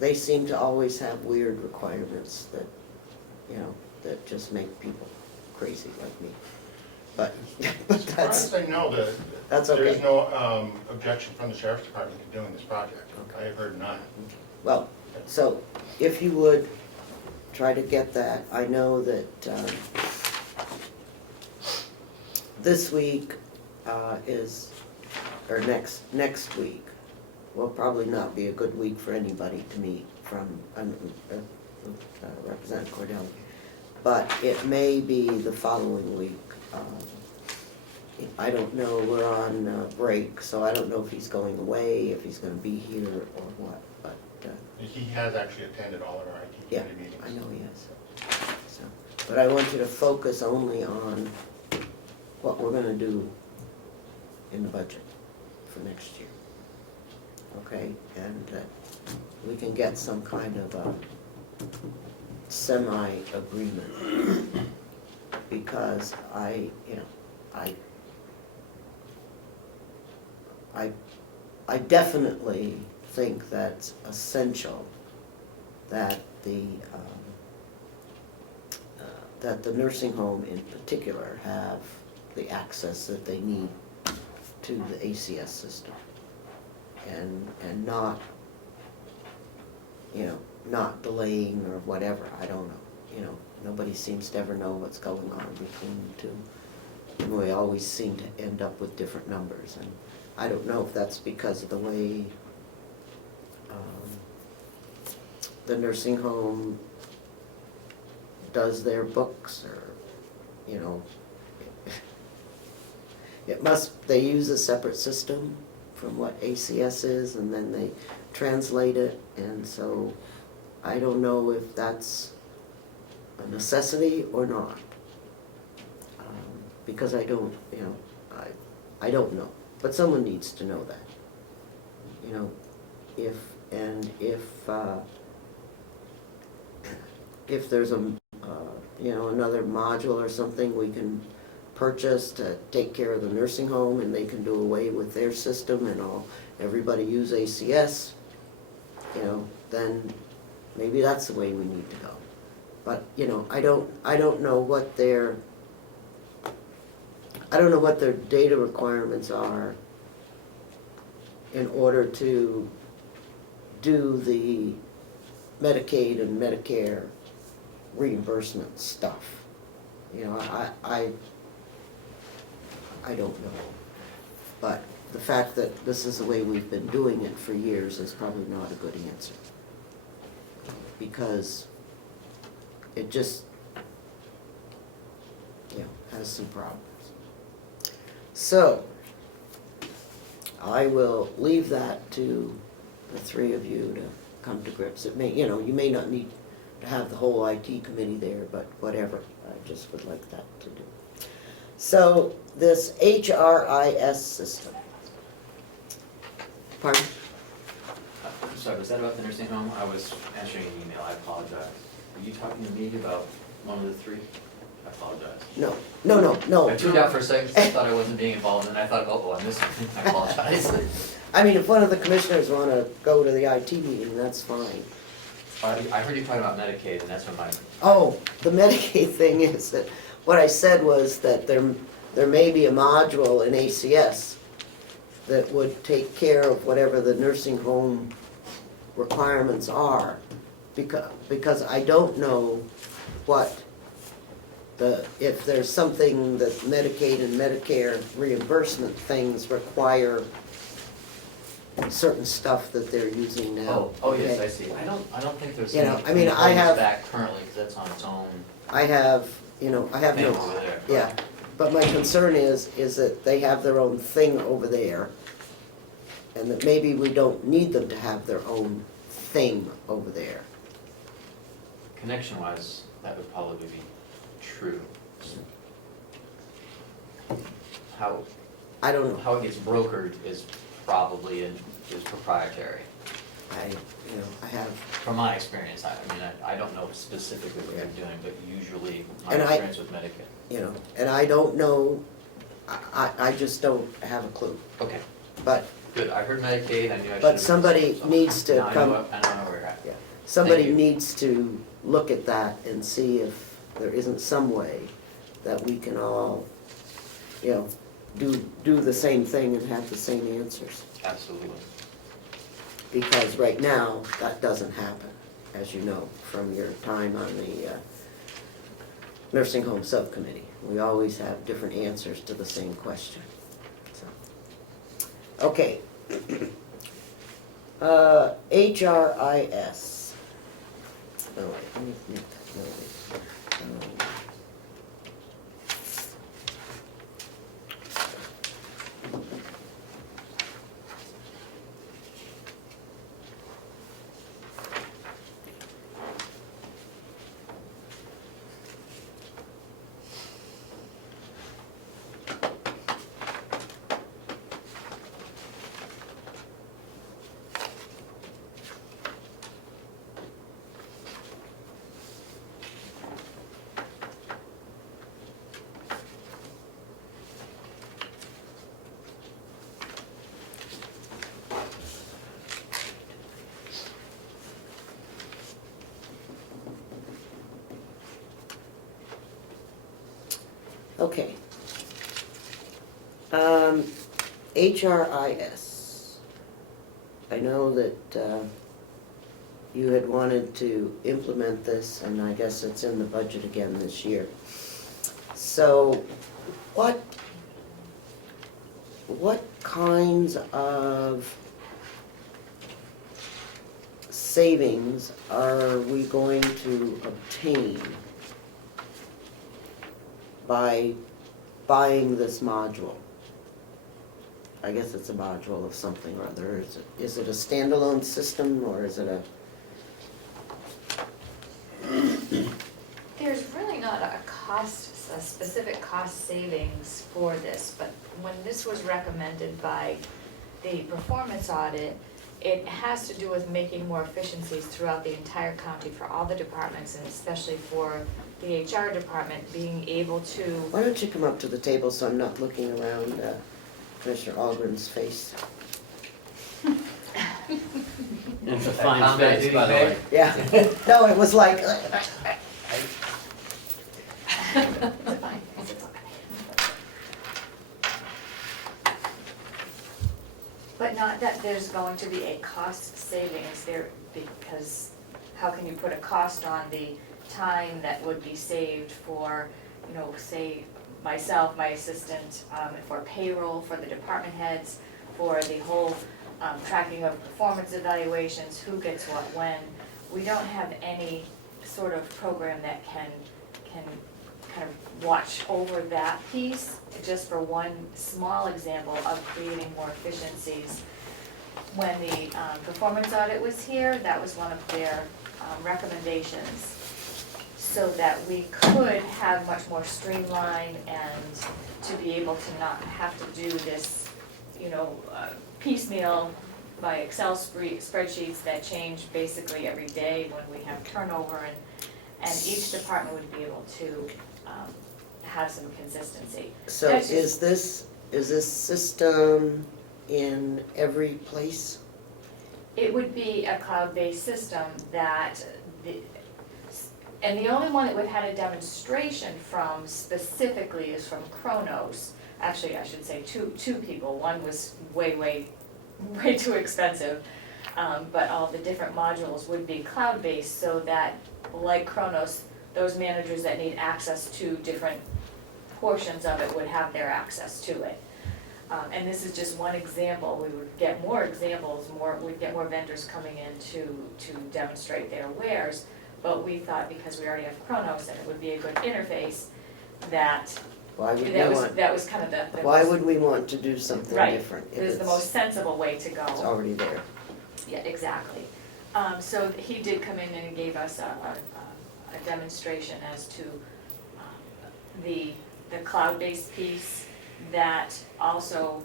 they seem to always have weird requirements that, you know, that just make people crazy like me. But as far as I know, that's there is okay. no objection from the sheriff's department to doing this project. Okay. I have heard none. Well, so if you would try to get that, I know that this week is, or next week will probably not be a good week for anybody to meet from Representative Cordell. But it may be the following week. I don't know, we're on break, so I don't know if he's going away, if he's gonna be here or what, but. He has actually attended all of our IT Yeah, committee meetings. I know he is. So, but I want you to focus only on what we're gonna do in the budget for next year. Okay, and that we can get some kind of a semi-agreement. Because you know, I definitely think that's essential that the nursing home in particular have the access that they need to the ACS system. And not, you know, not delaying or whatever, I don't know, you know. Nobody seems to ever know what's going on between the two. And we always seem to end up with different numbers. And I don't know if that's because of the way the nursing home does their books, or, you know, they use a separate system from what ACS is, and then they translate it. And so I don't know if that's a necessity or not, because I don't, you know, I don't know, but someone needs to know that, you know, if there's a, you know, another module or something we can purchase to take care of the nursing home, and they can do away with their system and everybody use ACS, you know, then maybe that's the way we need to go. But, you know, I don't know what their data requirements are in order to do the Medicaid and Medicare reimbursement stuff. You know, I don't know. But the fact that this is the way we've been doing it for years is probably not a good answer. Because it just, you know, has some problems. So, I will leave that to the three of you to come to grips. It may, you know, you may not need have the whole IT committee there, but whatever, I just would like that to do. So, this HRIS system. Pardon? I'm sorry, was that about the nursing home? I was answering an email, I apologize. Were you talking to me about one of the three? I apologize. No. I tuned out for a second, 'cause I thought I wasn't being involved, and I thought, oh, I missed something, I apologize. I mean, if one of the commissioners wanna go to the IT meeting, that's fine. I heard you talking about Medicaid, and that's what my, Oh, the Medicaid thing is that, what I said was that there may be a module in ACS that would take care of whatever the nursing home requirements are, because I don't know what if there's something that Medicaid and Medicare reimbursement things require certain stuff that they're using now. oh, yes, okay? I see. I don't think there's You know, any I mean, I have- back currently, because that's on its own I have thing no, over there. yeah, but my concern is that they have their own thing over there, and that maybe we don't need them to have their own thing over there. Connection-wise, that would probably be true. How, I don't know, how it gets brokered is probably is proprietary. I have, From my experience, I mean, I don't know specifically what they're doing, but usually my And I- experience with Medicaid. and I don't know, I just don't have a clue, Okay, but good, I heard Medicaid, I knew I should have. But somebody needs to Now I come- know where we're at. somebody Thank you. needs to look at that and see if there isn't some way that we can all, do the same thing and have the same answers. Absolutely. Because right now, that doesn't happen, as you know, from your time on the nursing home subcommittee. We always have different answers to the same question. So, okay. HRIS. Oh, wait, let me make that note. Okay. HRIS. I know that you had wanted to implement this, and I guess it's in the budget again this year. So, what kinds of savings are we going to obtain by buying this module? I guess it's a module of something or other. Is it a standalone system, or is it a? There's really not a specific cost savings for this, but when this was recommended by the performance audit, it has to do with making more efficiencies throughout the entire county for all the departments, and especially for the HR department, being able to. Why don't you come up to the table so I'm not looking around Commissioner Algren's face? It's a fine Combat face, duty by the pay? way. Yeah, no, it was like, It's fine, it's okay. But not that there's going to be a cost savings there, because how can you put a cost on the time that would be saved for, say, myself, my assistant, for payroll, for the department heads, for the whole tracking of performance evaluations, who gets what when. We don't have any sort of program that can kind of watch over that piece, just for one small example of creating more efficiencies. When the performance audit was here, that was one of their recommendations so that we could have much more streamlined and to be able to not have to do this, piecemeal by Excel spreadsheets that change basically every day when we have turnover, and each department would be able to have some consistency. So That's is this system in every place? It would be a cloud-based system and the only one that we've had a demonstration from specifically is from Kronos. Actually, I should say two people. One was way too expensive, but all the different modules would be cloud-based so that, like Kronos, those managers that need access to different portions of it would have their access to it. And this is just one example. We would get more examples, we'd get more vendors coming in to demonstrate their wares. But we thought because we already have Kronos and it would be a good interface, that Why would we that want, was kind of the why most- would we want to do something Right. different if it was the most sensible way to go. it's already there? Yeah, exactly. So he did come in and he gave us a demonstration as to the cloud-based piece that also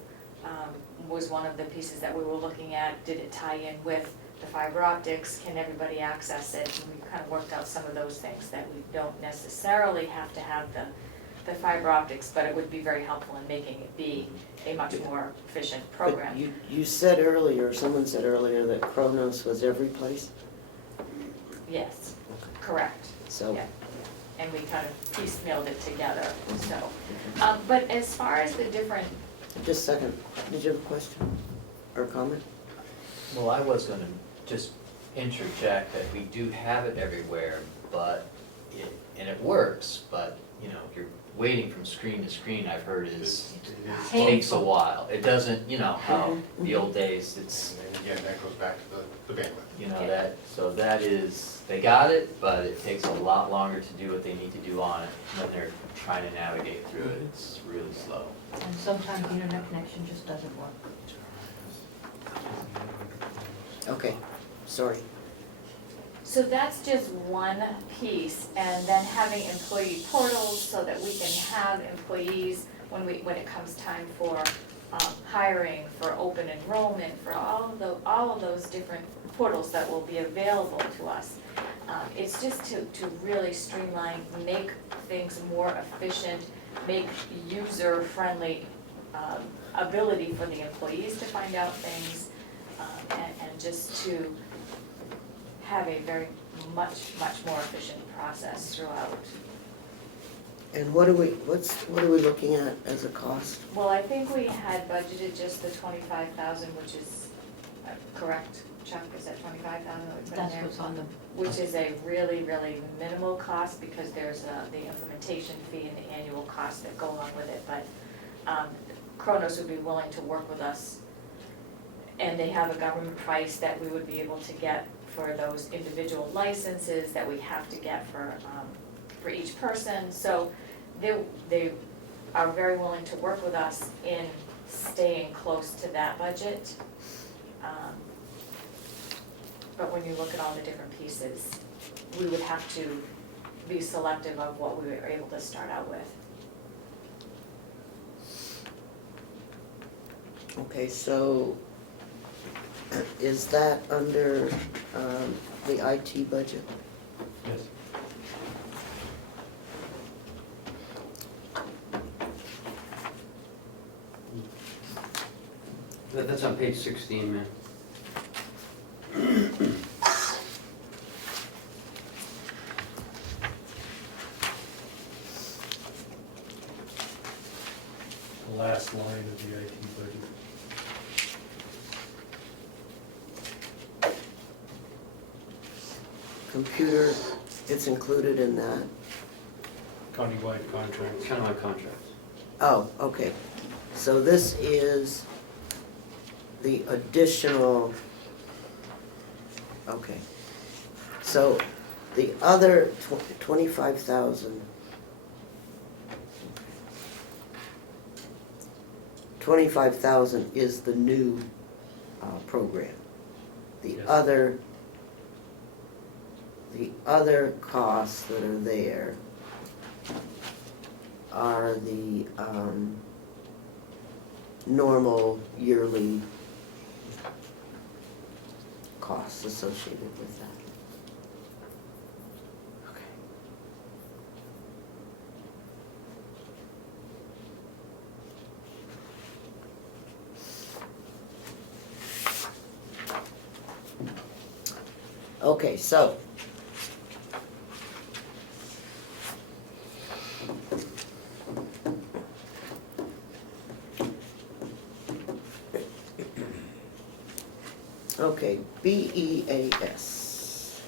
was one of the pieces that we were looking at. Did it tie in with the fiber optics? Can everybody access it? And we kind of worked out some of those things that we don't necessarily have to have the fiber optics, but it would be very helpful in making it be a much more efficient program. But you said earlier, someone said earlier that Kronos was every place, Yes, correct. so. Yeah. And we kind of piecemealed it together, so. But as far as the different, Just a second, did you have a question or comment? Well, I was gonna just interject that we do have it everywhere, but it works, but, if you're waiting from screen to screen, I've heard is, takes a while. It doesn't, how the old days, it's, And then again, that goes back to the bandwidth. so that is, they got it, but it takes a lot longer to do what they need to do on it when they're trying to navigate through it. It's really slow. And sometimes the internet connection just doesn't work. Okay, sorry. so that's just one piece, and then having employee portals so that we can have employees when it comes time for hiring, for open enrollment, for all of those different portals that will be available to us. It's just to really streamline, make things more efficient, make user-friendly ability for the employees to find out things, and just to have a very much more efficient process throughout. And what are we looking at as a cost? Well, I think we had budgeted just the 25,000, which is correct, Chuck, is that 25,000 that we put in That's there? what's on the, Which is a really minimal cost because there's the implementation fee and the annual costs that go along with it, but Kronos would be willing to work with us. And they have a government price that we would be able to get for those individual licenses that we have to get for each person. So they are very willing to work with us in staying close to that budget. But when you look at all the different pieces, we would have to be selective of what we were able to start out with. Okay, so is that under the IT budget? Yes. That's on page 16, man. The last line of the IT budget. Computer, it's included in that? Countywide contracts. Kind of like contracts. Oh, okay. So this is the additional, okay. So the other 25,000. 25,000 is the new program. The Yes. other The other costs that are there are the normal yearly costs associated with that. Okay. Okay, so. Okay, BEAS.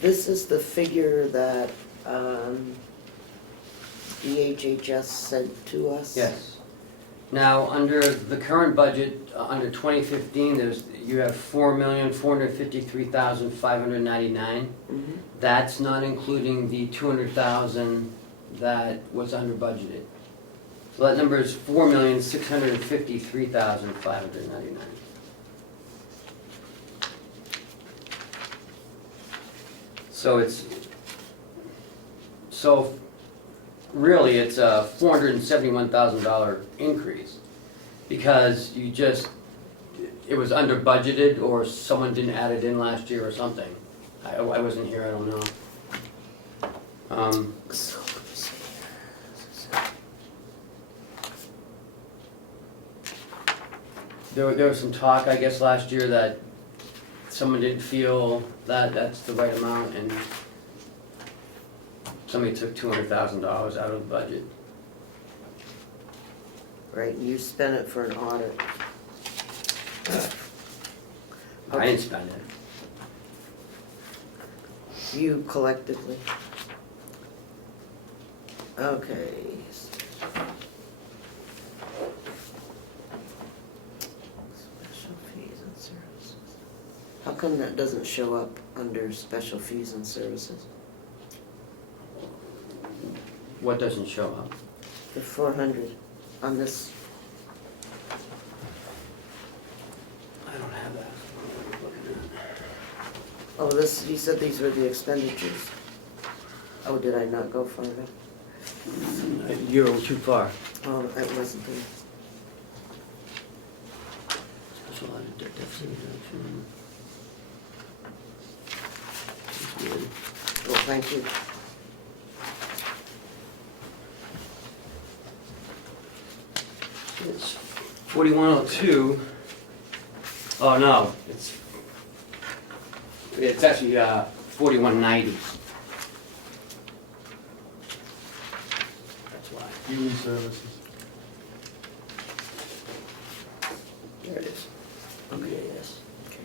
This is the figure that EHHS sent to us? Yes. Now, under the current budget, under 2015, you have $4,453,599. Mhm. That's not including the 200,000 that was under budgeted. So that number is 4,653,599. So really, it's a $471,000 increase because it was under budgeted or someone didn't add it in last year or something. I wasn't here, I don't know. So, let me see here. There was some talk, I guess, last year that someone didn't feel that that's the right amount and somebody took $200,000 out of the budget. Right, and you spent it for an audit. I didn't spend it. You collectively. Okay. Special fees and services. How come that doesn't show up under special fees and services? What doesn't show up? The 400 on this, I don't have that. oh, this, you said these were the expenditures. Oh, did I not go far enough? You're too far. Oh, it wasn't there. Special audit deficit reduction. Oh, thank you. It's 4102. Oh no, it's actually 4190. That's why. Human services. There it is. Okay, yes. Okay.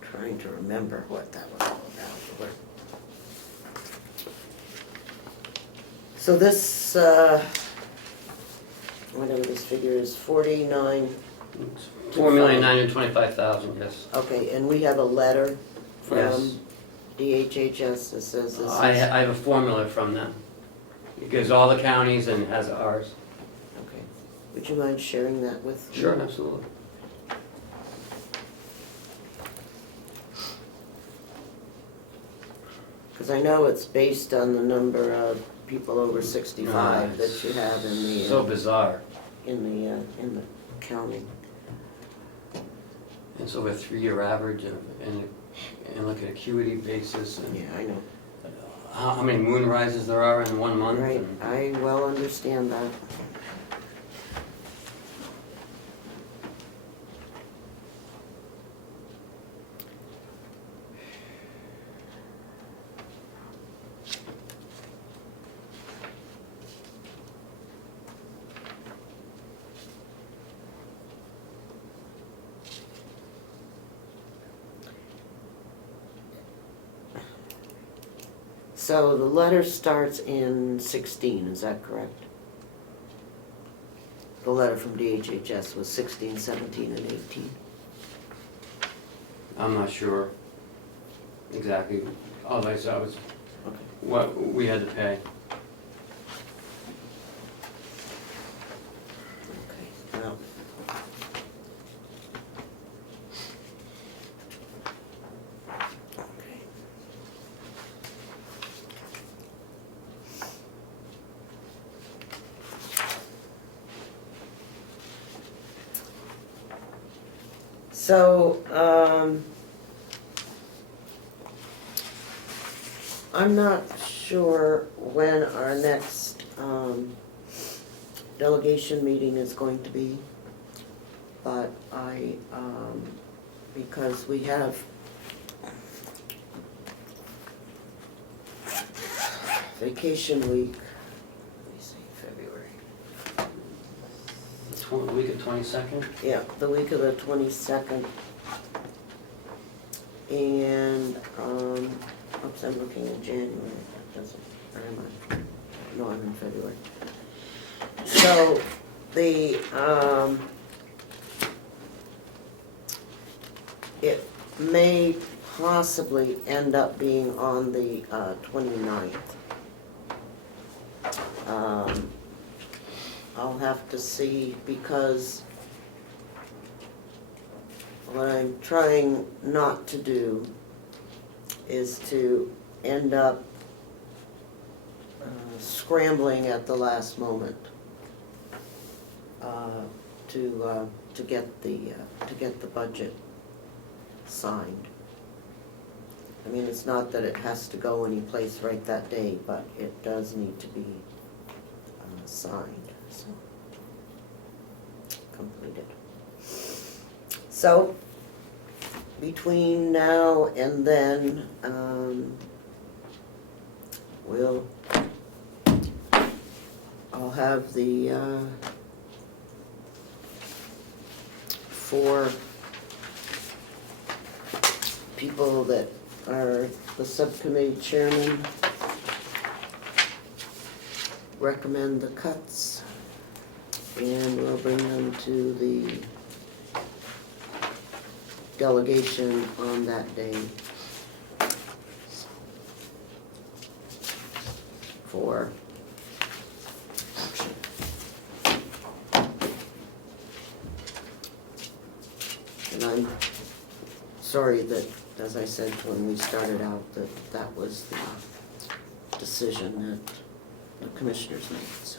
Trying to remember what that was all about. So this, whatever this figure is, 49, 4,925,000, yes. okay, and we have a letter Yes. from DHHS that says this is. I have a formula from them. It gives all the counties and has ours. Okay, would you mind sharing that with me? Sure, absolutely. Because I know it's based on the number of people over 65 that you have in So the, bizarre. in the county. It's over a 3-year average and look at acuity basis and Yeah, I know. how many moon rises there are in 1 month. Right, and- I well understand that. So the letter starts in 16, is that correct? The letter from DHHS was 16, 17, and 18. I'm not sure exactly, all I saw was Okay. what we had to pay. Okay, well. Okay. So, I'm not sure when our next, delegation meeting is going to be, but because we have vacation week, let me see, February. The week of 22nd? Yeah, the week of the 22nd. And, oops, I'm looking in January, that doesn't, or am I? No, I'm in February. So, it may possibly end up being on the 29th. I'll have to see, because what I'm trying not to do is to end up scrambling at the last moment to get the budget signed. I mean, it's not that it has to go anyplace right that day, but it does need to be signed, so completed. So, between now and then, I'll have the 4 people that are the subcommittee chairman recommend the cuts, and we'll bring them to the delegation on that day for action. And I'm sorry that, as I said when we started out, that was the decision that the commissioners made, so.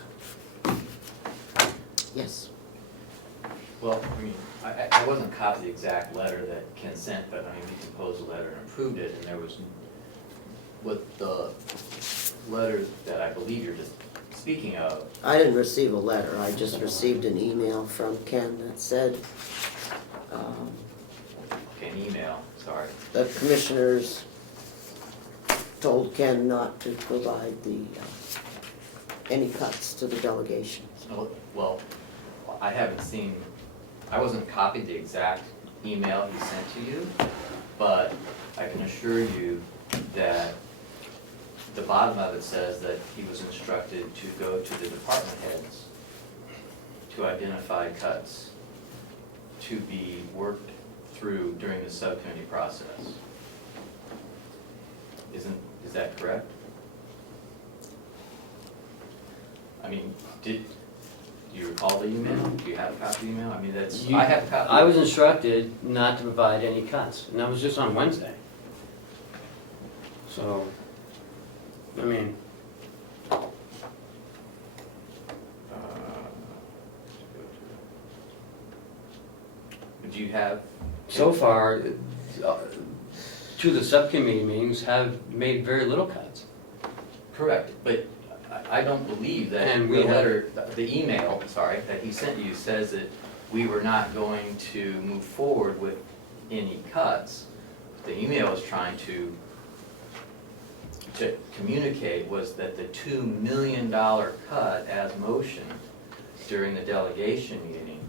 Yes. Well, I mean, I wasn't copied the exact letter that Ken sent, but I mean, we composed a letter and approved it, and there was, with the letter that I believe you're just speaking of. I didn't receive a letter, I just received an email from Ken that said, Okay, an email, sorry. the commissioners told Ken not to provide any cuts to the delegation. Oh, well, I haven't seen, I wasn't copied the exact email he sent to you, but I can assure you that the bottom of it says that he was instructed to go to the department heads to identify cuts to be worked through during the subcommittee process. Is that correct? I mean, do you recall the email? Do you have a copy of the email? I mean, I have a copy. I was instructed not to provide any cuts, and that was just on Wednesday. So, I mean, Would you have? so far, 2 of the subcommittee meetings have made very little cuts. Correct, but I don't believe that And the we have- letter, the email, sorry, that he sent you says that we were not going to move forward with any cuts. The email is trying to communicate was that the $2 million cut as motion during the delegation meeting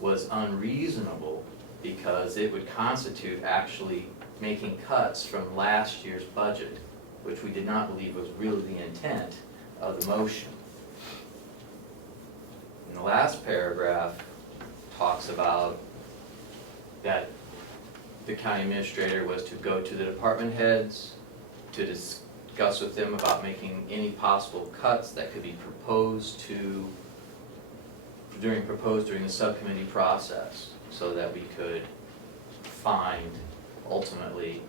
was unreasonable because it would constitute actually making cuts from last year's budget. which we did not believe was really the intent of the motion. And the last paragraph talks about that the county administrator was to go to the department heads to discuss with them about making any possible cuts that could be proposed during the subcommittee process, so that we could find ultimately,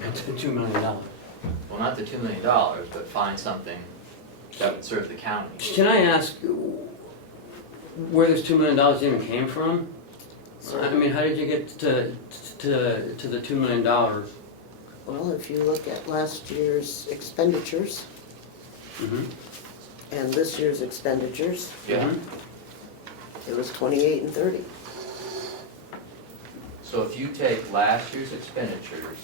It's $2 million. well, not the $2 million, but find something that would serve the county. Can I ask where this $2 million even came from? I mean, how did you get to the $2 million? Well, if you look at last year's expenditures Mm-hmm. and this year's expenditures, Yeah, it was 28 and 30. so if you take last year's expenditures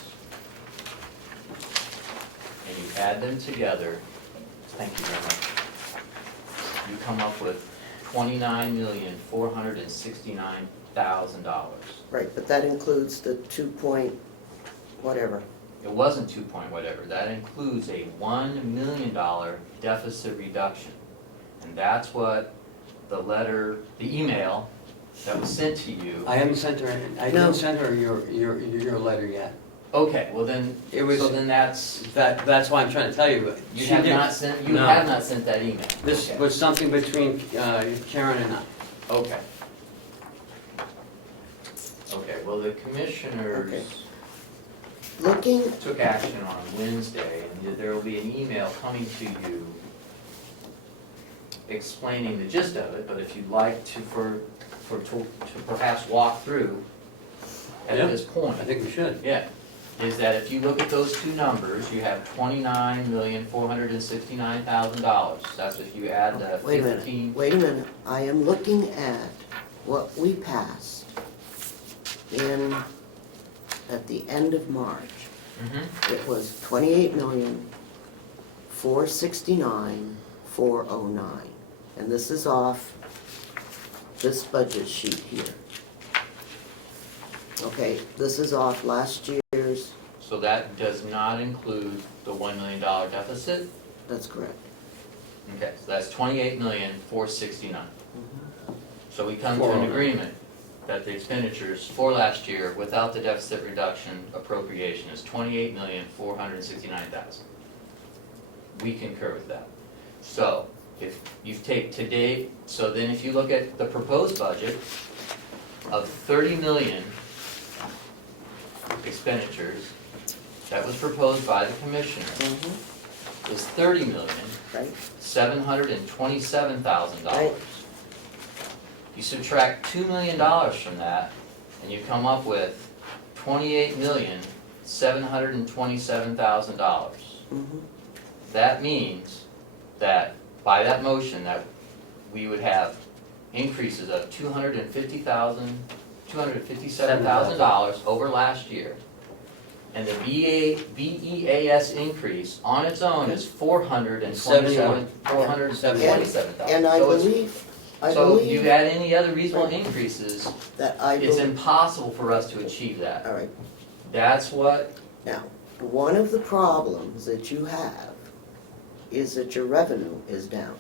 and you add them together, thank you very much, you come up with $29,469,000. Right, but that includes the 2 point whatever. It wasn't 2 point whatever, that includes a $1 million deficit reduction. And that's what the email that was sent to you. I haven't sent her, I No. didn't send her your letter yet. Okay, well then, It was- so then That's why I'm trying to tell you. you She have did- not sent, No. have not sent that email. This Okay. was something between Karen and I. Okay. Okay, well, the commissioners Okay. Looking, took action on Wednesday, and there will be an email coming to you explaining the gist of it, but if you'd like to perhaps walk through at Yeah. this point. I think we should. Yeah, is that if you look at those two numbers, you have $29,469,000. That's if you add the wait a 15. minute, wait a minute. I am looking at what we passed at the end of March. Mhm. It was 28,469,409. And this is off this budget sheet here. Okay, this is off last year's, So that does not include the $1 million deficit? that's correct. Okay, so that's $28,469,000. So we come to an 409. agreement that the expenditures for last year without the deficit reduction appropriation is $28,469,000. We concur with that. So if you take today, so then if you look at the proposed budget of 30 million expenditures that was proposed by the commissioner is Right? $30,727,000. Right. You subtract $2 million from that, and you come up with $28,727,000. That means that by that motion, that we would have increases of $257,000 over last year. And the BEAS increase on its own is $427,000. And I believe, So you add any other reasonable increases, that I it's believe, impossible for us to achieve that. all right. That's what, Now, one of the problems that you have is that your revenue is down.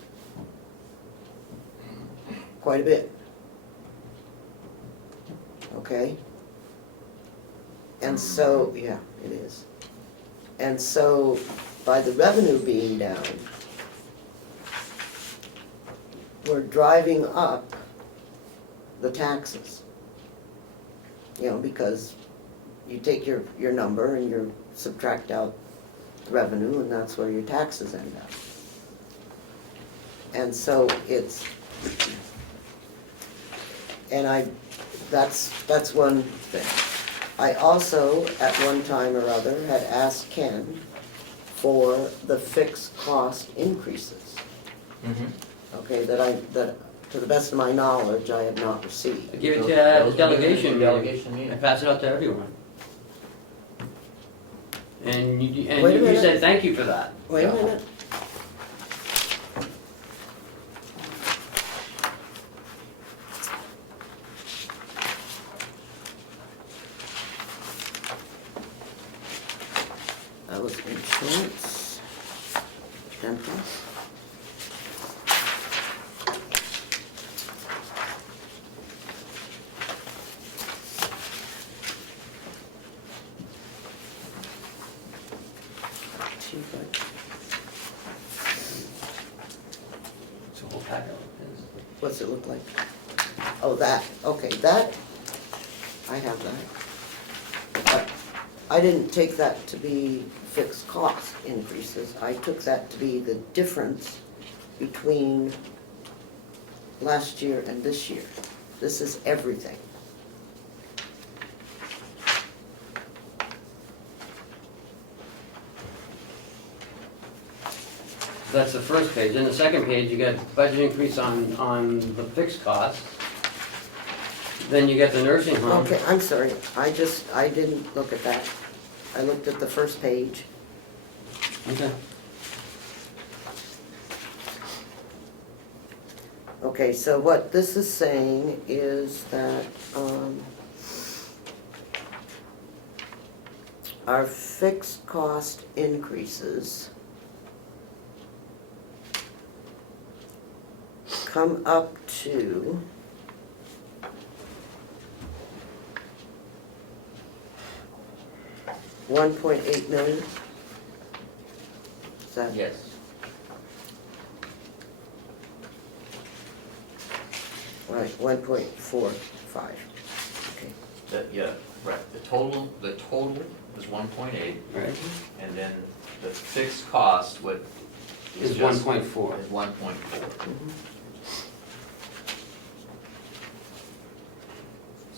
Quite a bit. Okay? And so, yeah, it is. And so, by the revenue being down, we're driving up the taxes. You know, because you take your number and you subtract out the revenue, and that's where your taxes end up. And so it's, and that's one thing. I also, at one time or other, had asked Ken for the fixed cost increases. Okay, that to the best of my knowledge, I have not received. I gave it to you at the Those delegation delegation meeting. I meeting. passed it out to everyone. And Wait a you minute. said thank you for that. Wait a minute. was insurance, dental. It's a whole packet of this. What's it look like? Oh, that, okay, that, I have that. But I didn't take that to be fixed cost increases. I took that to be the difference between last year and this year. This is everything. That's the first page. In the second page, you got budget increase on the fixed costs. Then you get the nursing home. Okay, I'm sorry, I didn't look at that. I looked at the first page. Okay. Okay, so what this is saying is that, our fixed cost increases come up to $1.8 million? Is that? Yes. Right, 1.45, okay. Yeah, right, the total is 1.8, Right. and then the fixed cost, what is Is just. 1.4. Is 1.4. Mhm.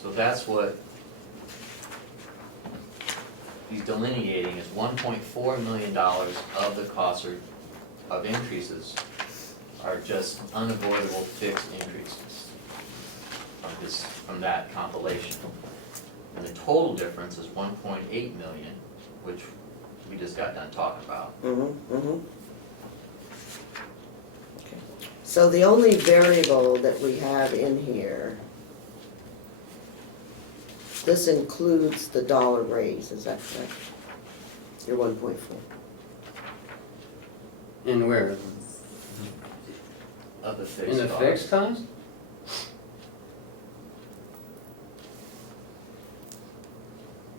So that's what he's delineating is $1.4 million of the costs of increases are just unavoidable fixed increases from that compilation. And the total difference is 1.8 million, which we just got done talking about. Okay. So the only variable that we have in here, this includes the dollar raise, is that correct? Your 1.4. In where? Of the fixed In the costs. fixed cost?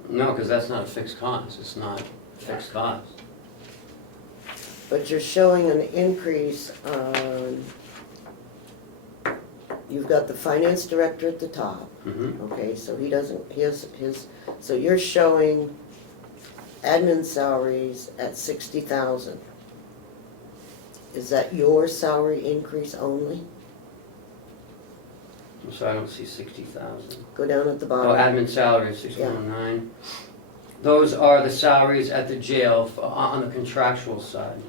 No, because that's not a fixed cost. It's not fixed cost. But you're showing an increase on, you've got the finance director at the top, Mm-hmm. okay, so he doesn't, so you're showing admin salaries at 60,000. Is that your salary increase only? So I don't see 60,000. Go down at the Oh, bottom. admin salary is 6109. Those are the salaries at the jail on the contractual side.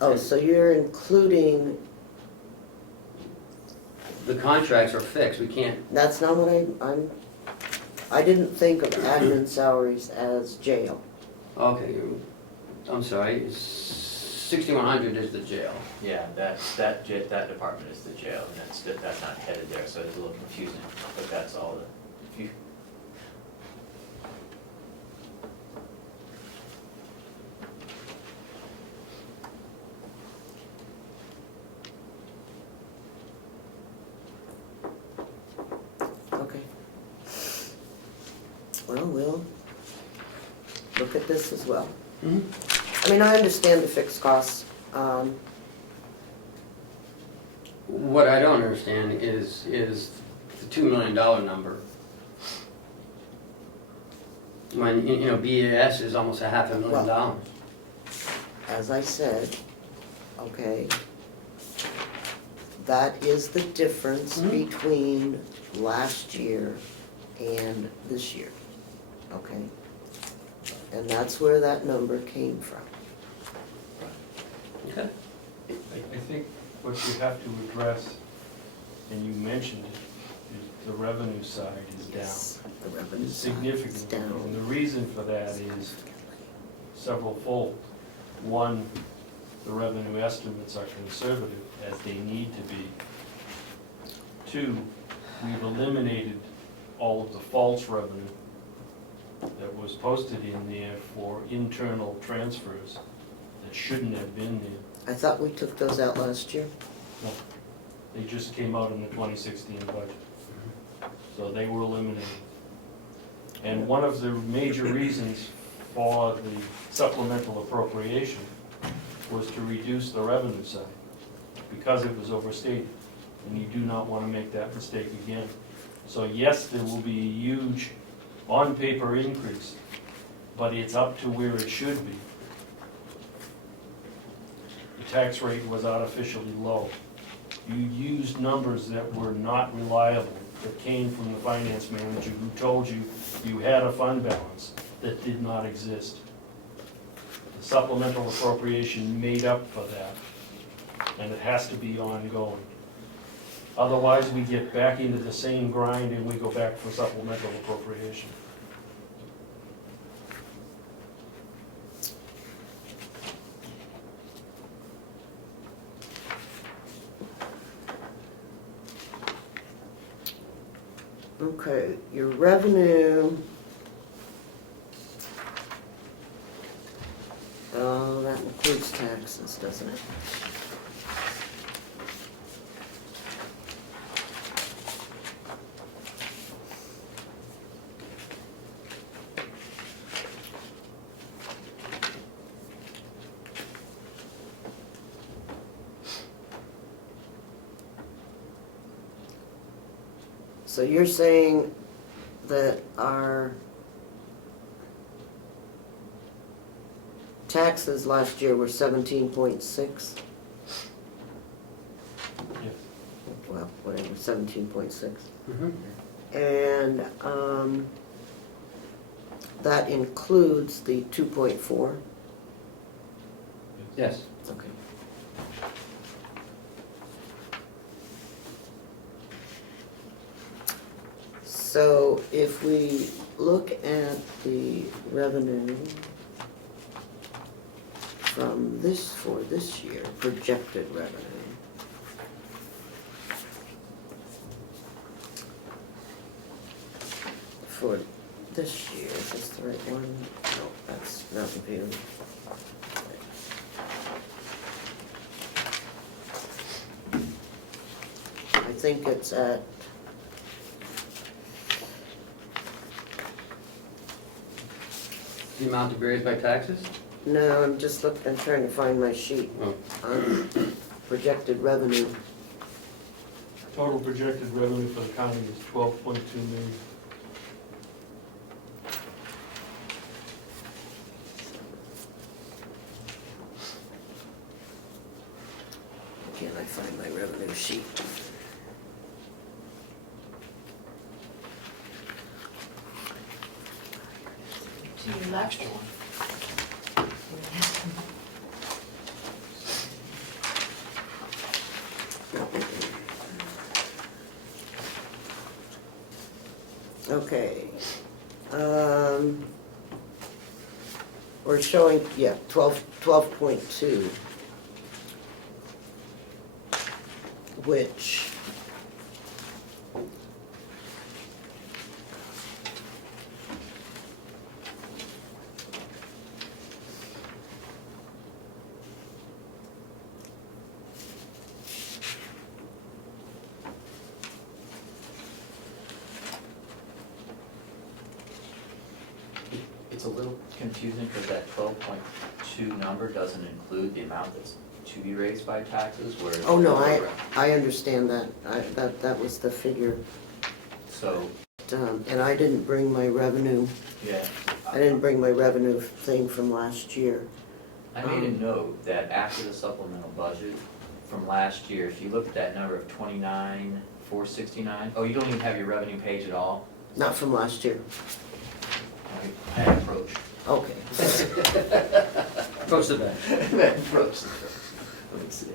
Oh, so you're including, The contracts are fixed. We can't, that's not what I didn't think of admin salaries as jail. okay, I'm sorry, 6100 is the jail. Yeah, that department is the jail, and that's not headed there, so it's a little confusing, but that's all the, if you. Okay. Well, we'll look at this as well. Mhm. I mean, I understand the fixed costs. What I don't understand is the $2 million number. When, you know, BAS is almost a $500,000. As I said, okay, that is the difference Mhm. between last year and this year, okay? And that's where that number came from. Okay. I think what you have to address, and you mentioned it, is the revenue side is down. The revenue side is Significantly, and down. the reason for that is several-fold. One, the revenue estimates are conservative, as they need to be. Two, we've eliminated all of the false revenue that was posted in there for internal transfers that shouldn't have been there. I thought we took those out last year. No, they just came out in the 2016 budget. So they were eliminated. And one of the major reasons for the supplemental appropriation was to reduce the revenue side, because it was overstated. And you do not want to make that mistake again. So yes, there will be a huge on-paper increase, but it's up to where it should be. The tax rate was artificially low. You used numbers that were not reliable, that came from the finance manager who told you you had a fund balance that did not exist. The supplemental appropriation made up for that, and it has to be ongoing. Otherwise, we get back into the same grind and we go back for supplemental appropriation. Okay, your revenue. Oh, that includes taxes, doesn't it? So you're saying that our taxes last year were 17.6? Yes. Well, whatever, 17.6. Mhm. And that includes the 2.4? Yes. Okay. So if we look at the revenue from this, for this year, projected revenue, for this year, is this the right one? No, that's Mountain View. I think it's at, The amount to be raised by taxes? no, I'm just looking, I'm trying to find my sheet Oh. on projected revenue. Total projected revenue for the county is 12.2 million. Can I find my revenue sheet? To your left. Okay. We're showing, yeah, 12.2, which It's a little confusing because that 12.2 number doesn't include the amount that's to be raised by taxes, whereas. oh no, I understand that. That was the figure. So, And I didn't bring my revenue, yeah. I didn't bring my revenue thing from last year. I made a note that after the supplemental budget from last year, if you look at that number of 29,469, oh, you don't even have your revenue page at all? Not from last year. I approached. Okay. Approach the bench. Approached. Let me see.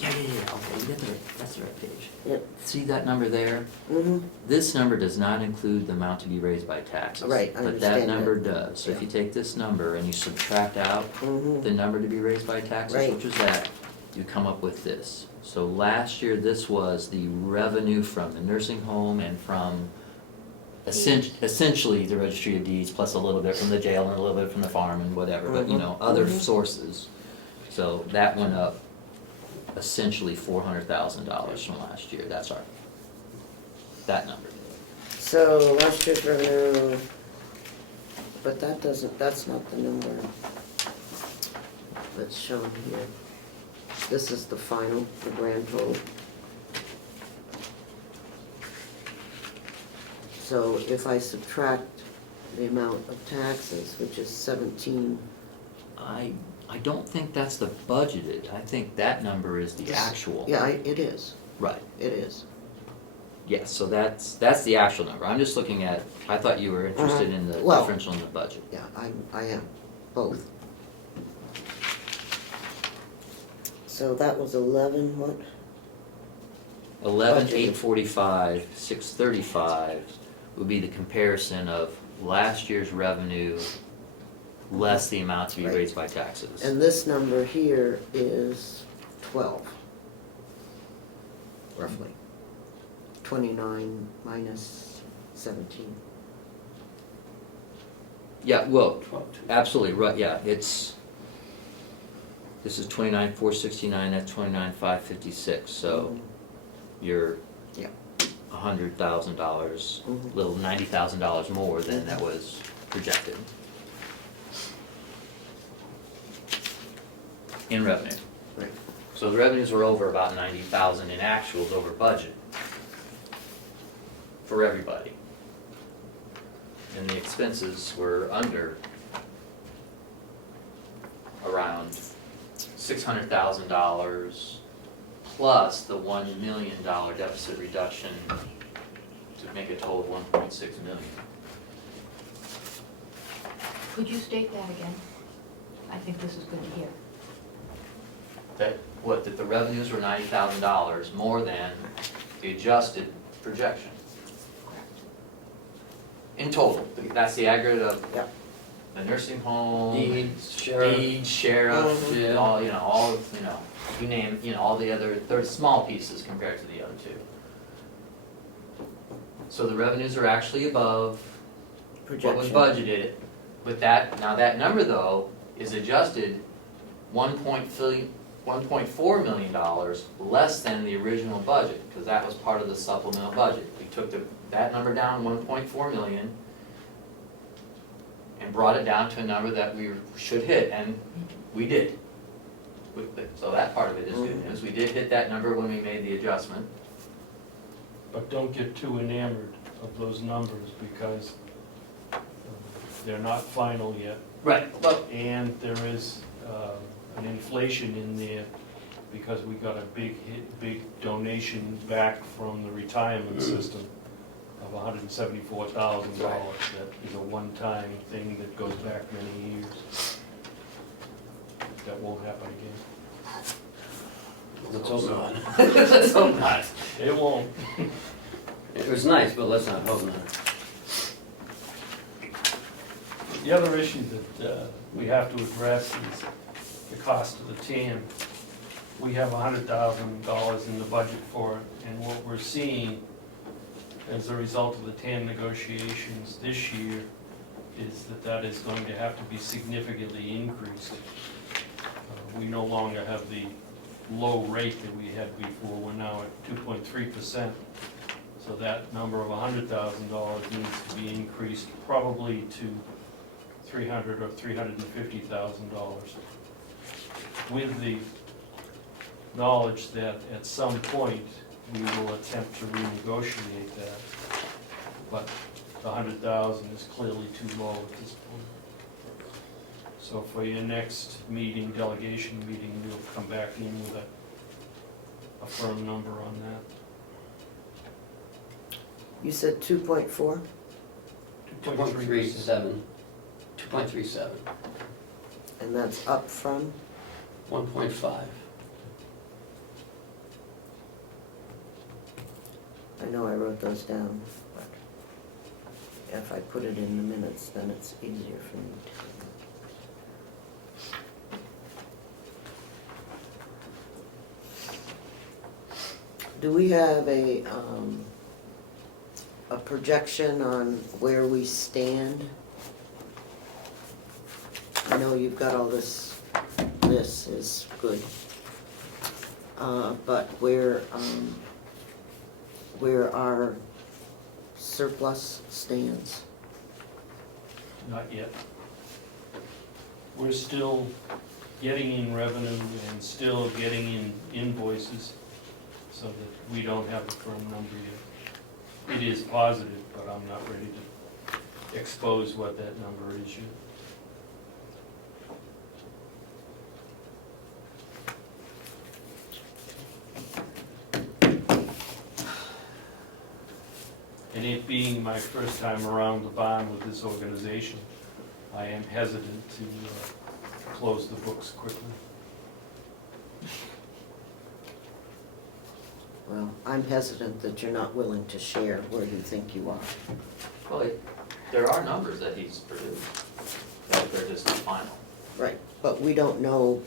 Yeah, okay, you got that's the right page. Yep. See that number there? Mm-hmm. This number does not include the amount to be raised by taxes. Right, I But that understand number that. does. So if Yeah. you take this number and you subtract out Mm-hmm. the number to be raised by taxes, Right. which is that, you come up with this. So last year, this was the revenue from the nursing home and from essentially the registry of deeds, plus a little bit from the jail and a little bit from the farm and whatever, but other sources. So that went up essentially $400,000 from last year, that number. So last year's revenue, but that's not the number that's shown here. This is the final, the grand total. So if I subtract the amount of taxes, which is 17, I don't think that's the budgeted, I think that number is the actual. yeah, it is, Right, it is. yes, so that's the actual number, I'm just looking at, I thought you were interested in the Well- differential in the budget. Yeah, I am, both. So that was 11, what? 11,845, 635 would be the comparison of last year's revenue less the amount to be Right. raised by taxes. And this number here is 12, roughly. 29 minus 17. Yeah, well, 12,200. absolutely, right, yeah, this is 29,469, that's 29,556, so you're Yeah. $100,000, Mhm. little $90,000 more than that was projected in revenue. Right. So the revenues were over about 90,000 in actuals over budget for everybody. And the expenses were under around $600,000 plus the $1 million deficit reduction to make a total of 1.6 million. Could you state that again? I think this is good to hear. That the revenues were $90,000 more than the adjusted projection. In total, that's the aggregate of Yep. the nursing home. Deeds, sheriff. Deeds, sheriff, Mhm. all, you name, all the other, they're small pieces compared to the other two. So the revenues are actually above what was Projection. budgeted, but now that number though is adjusted $1.4 million less than the original budget, because that was part of the supplemental budget. We took that number down 1.4 million and brought it down to a number that we should hit, and we did. So that part of it is good news. We did hit that number when we made the adjustment. But don't get too enamored of those numbers because they're not final yet. Right. Well, And there is an inflation in there because we got a big donation back from the retirement system of $174,000. That is a one-time thing that goes back many years. That won't happen again. Let's hope not. Let's hope not. It won't. It was nice, but let's not hope not. The other issue that we have to address is the cost of the TAN. We have $100,000 in the budget for it, and what we're seeing as a result of the TAN negotiations this year is that is going to have to be significantly increased. We no longer have the low rate that we had before, we're now at 2.3%. So that number of $100,000 needs to be increased probably to $300,000 or $350,000. With the knowledge that at some point we will attempt to renegotiate that, but the $100,000 is clearly too low at this point. So for your next meeting, delegation meeting, we'll come back in with a firm number on that. You said 2.4? 2.37. 2.37. And that's up from? 1.5. I know I wrote those down, but if I put it in the minutes, then it's easier for me to. do we have a projection on where we stand? I know you've got all this is good. But where our surplus stands? Not yet. We're still getting in revenue and still getting in invoices, so that we don't have a firm number yet. It is positive, but I'm not ready to expose what that number is yet. And it being my first time around the barn with this organization, I am hesitant to close the books quickly. Well, I'm hesitant that you're not willing to share where you think you are. Well, there are numbers that he's produced, but they're just not final. Right, but we don't know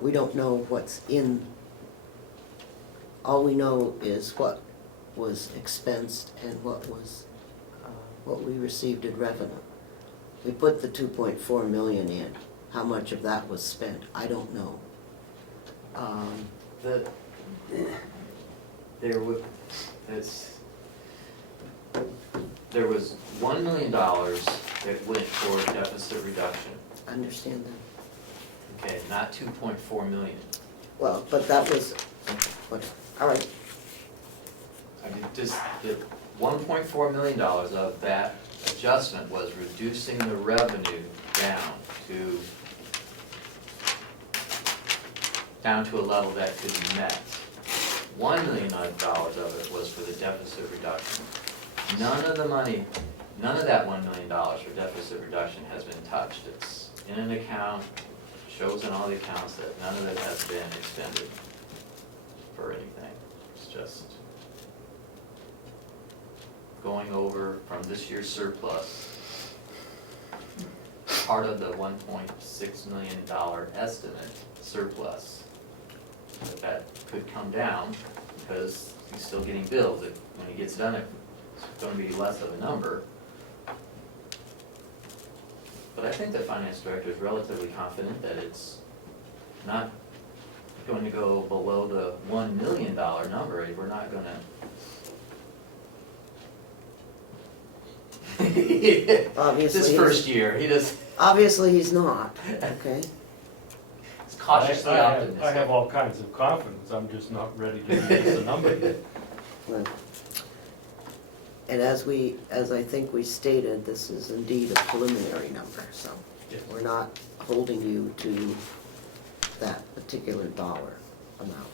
what's in, all we know is what was expensed and what we received in revenue. We put the 2.4 million in, how much of that was spent, I don't know. There was $1 million that went toward deficit reduction, I understand that. okay, not 2.4 million. Well, but that was, all right, I mean, just the $1.4 million of that adjustment was reducing the revenue down to a level that could be met. $1 million of it was for the deficit reduction. None of that $1 million for deficit reduction has been touched. It's in an account, shows in all the accounts that none of it has been expended for anything. It's just going over from this year's surplus, part of the $1.6 million estimate surplus. But that could come down because he's still getting billed. When he gets done, it's going to be less of a number. But I think the finance director is relatively confident that it's not going to go below the $1 million number. We're not going to. obviously. This first year, he does. Obviously, he's not, okay? It's cautiously optimistic. I have all kinds of confidence, I'm just not ready to release a number yet. Well, and as I think we stated, this is indeed a preliminary number, so Yes. we're not holding you to that particular dollar amount.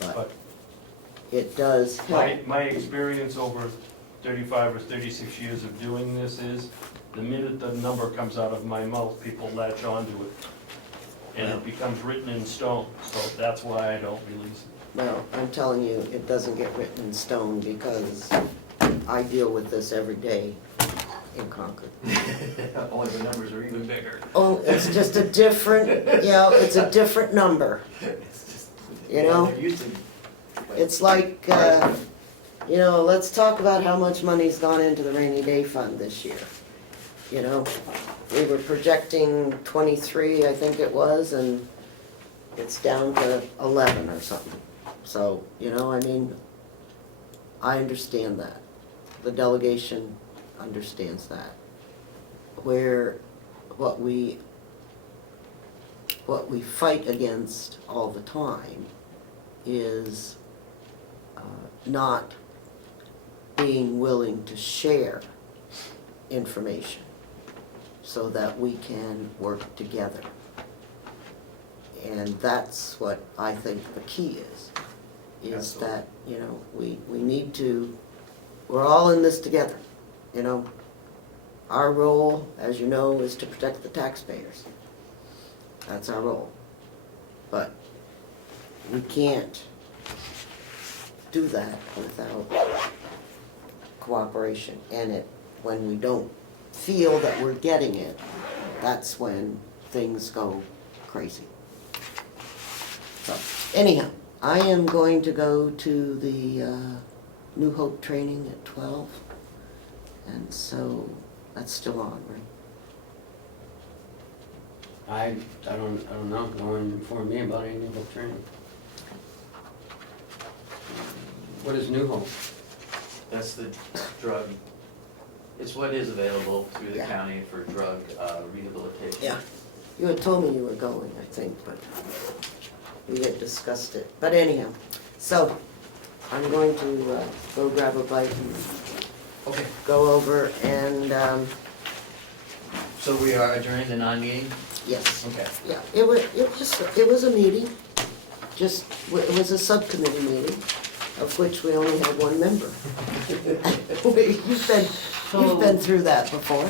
But But it does help. my experience over 35 or 36 years of doing this is, the minute the number comes out of my mouth, people latch onto it. And it becomes written in stone, so that's why I don't release it. Well, I'm telling you, it doesn't get written in stone because I deal with this every day in Concord. Only the numbers are even bigger. Oh, it's just a different, it's a different number. It's just, You know? they're used to. It's like, let's talk about how much money's gone into the rainy day fund this year. You know, we were projecting 23, I think it was, and it's down to 11 or something. So, I understand that. The delegation understands that. Where what we fight against all the time is not being willing to share information so that we can work together. And that's what I think the key is Absolutely. that, we need to, we're all in this together, Our role, as you know, is to protect the taxpayers. That's our role. But we can't do that without cooperation. And when we don't feel that we're getting it, that's when things go crazy. So, anyhow, I am going to go to the New Hope training at 12, and so that's still on, right? I don't know, no one informed me about any New Hope training. What is New Hope? That's the drug, it's what is available through the Yeah. county for drug rehabilitation. Yeah. You had told me you were going, I think, but we had discussed it. But anyhow, so I'm going to go grab a bite and Okay, go over and, so we are adjourning the non-meeting? yes, Okay. yeah, it was a meeting, just, it was a subcommittee meeting, of which we only had one member. You've been through that before.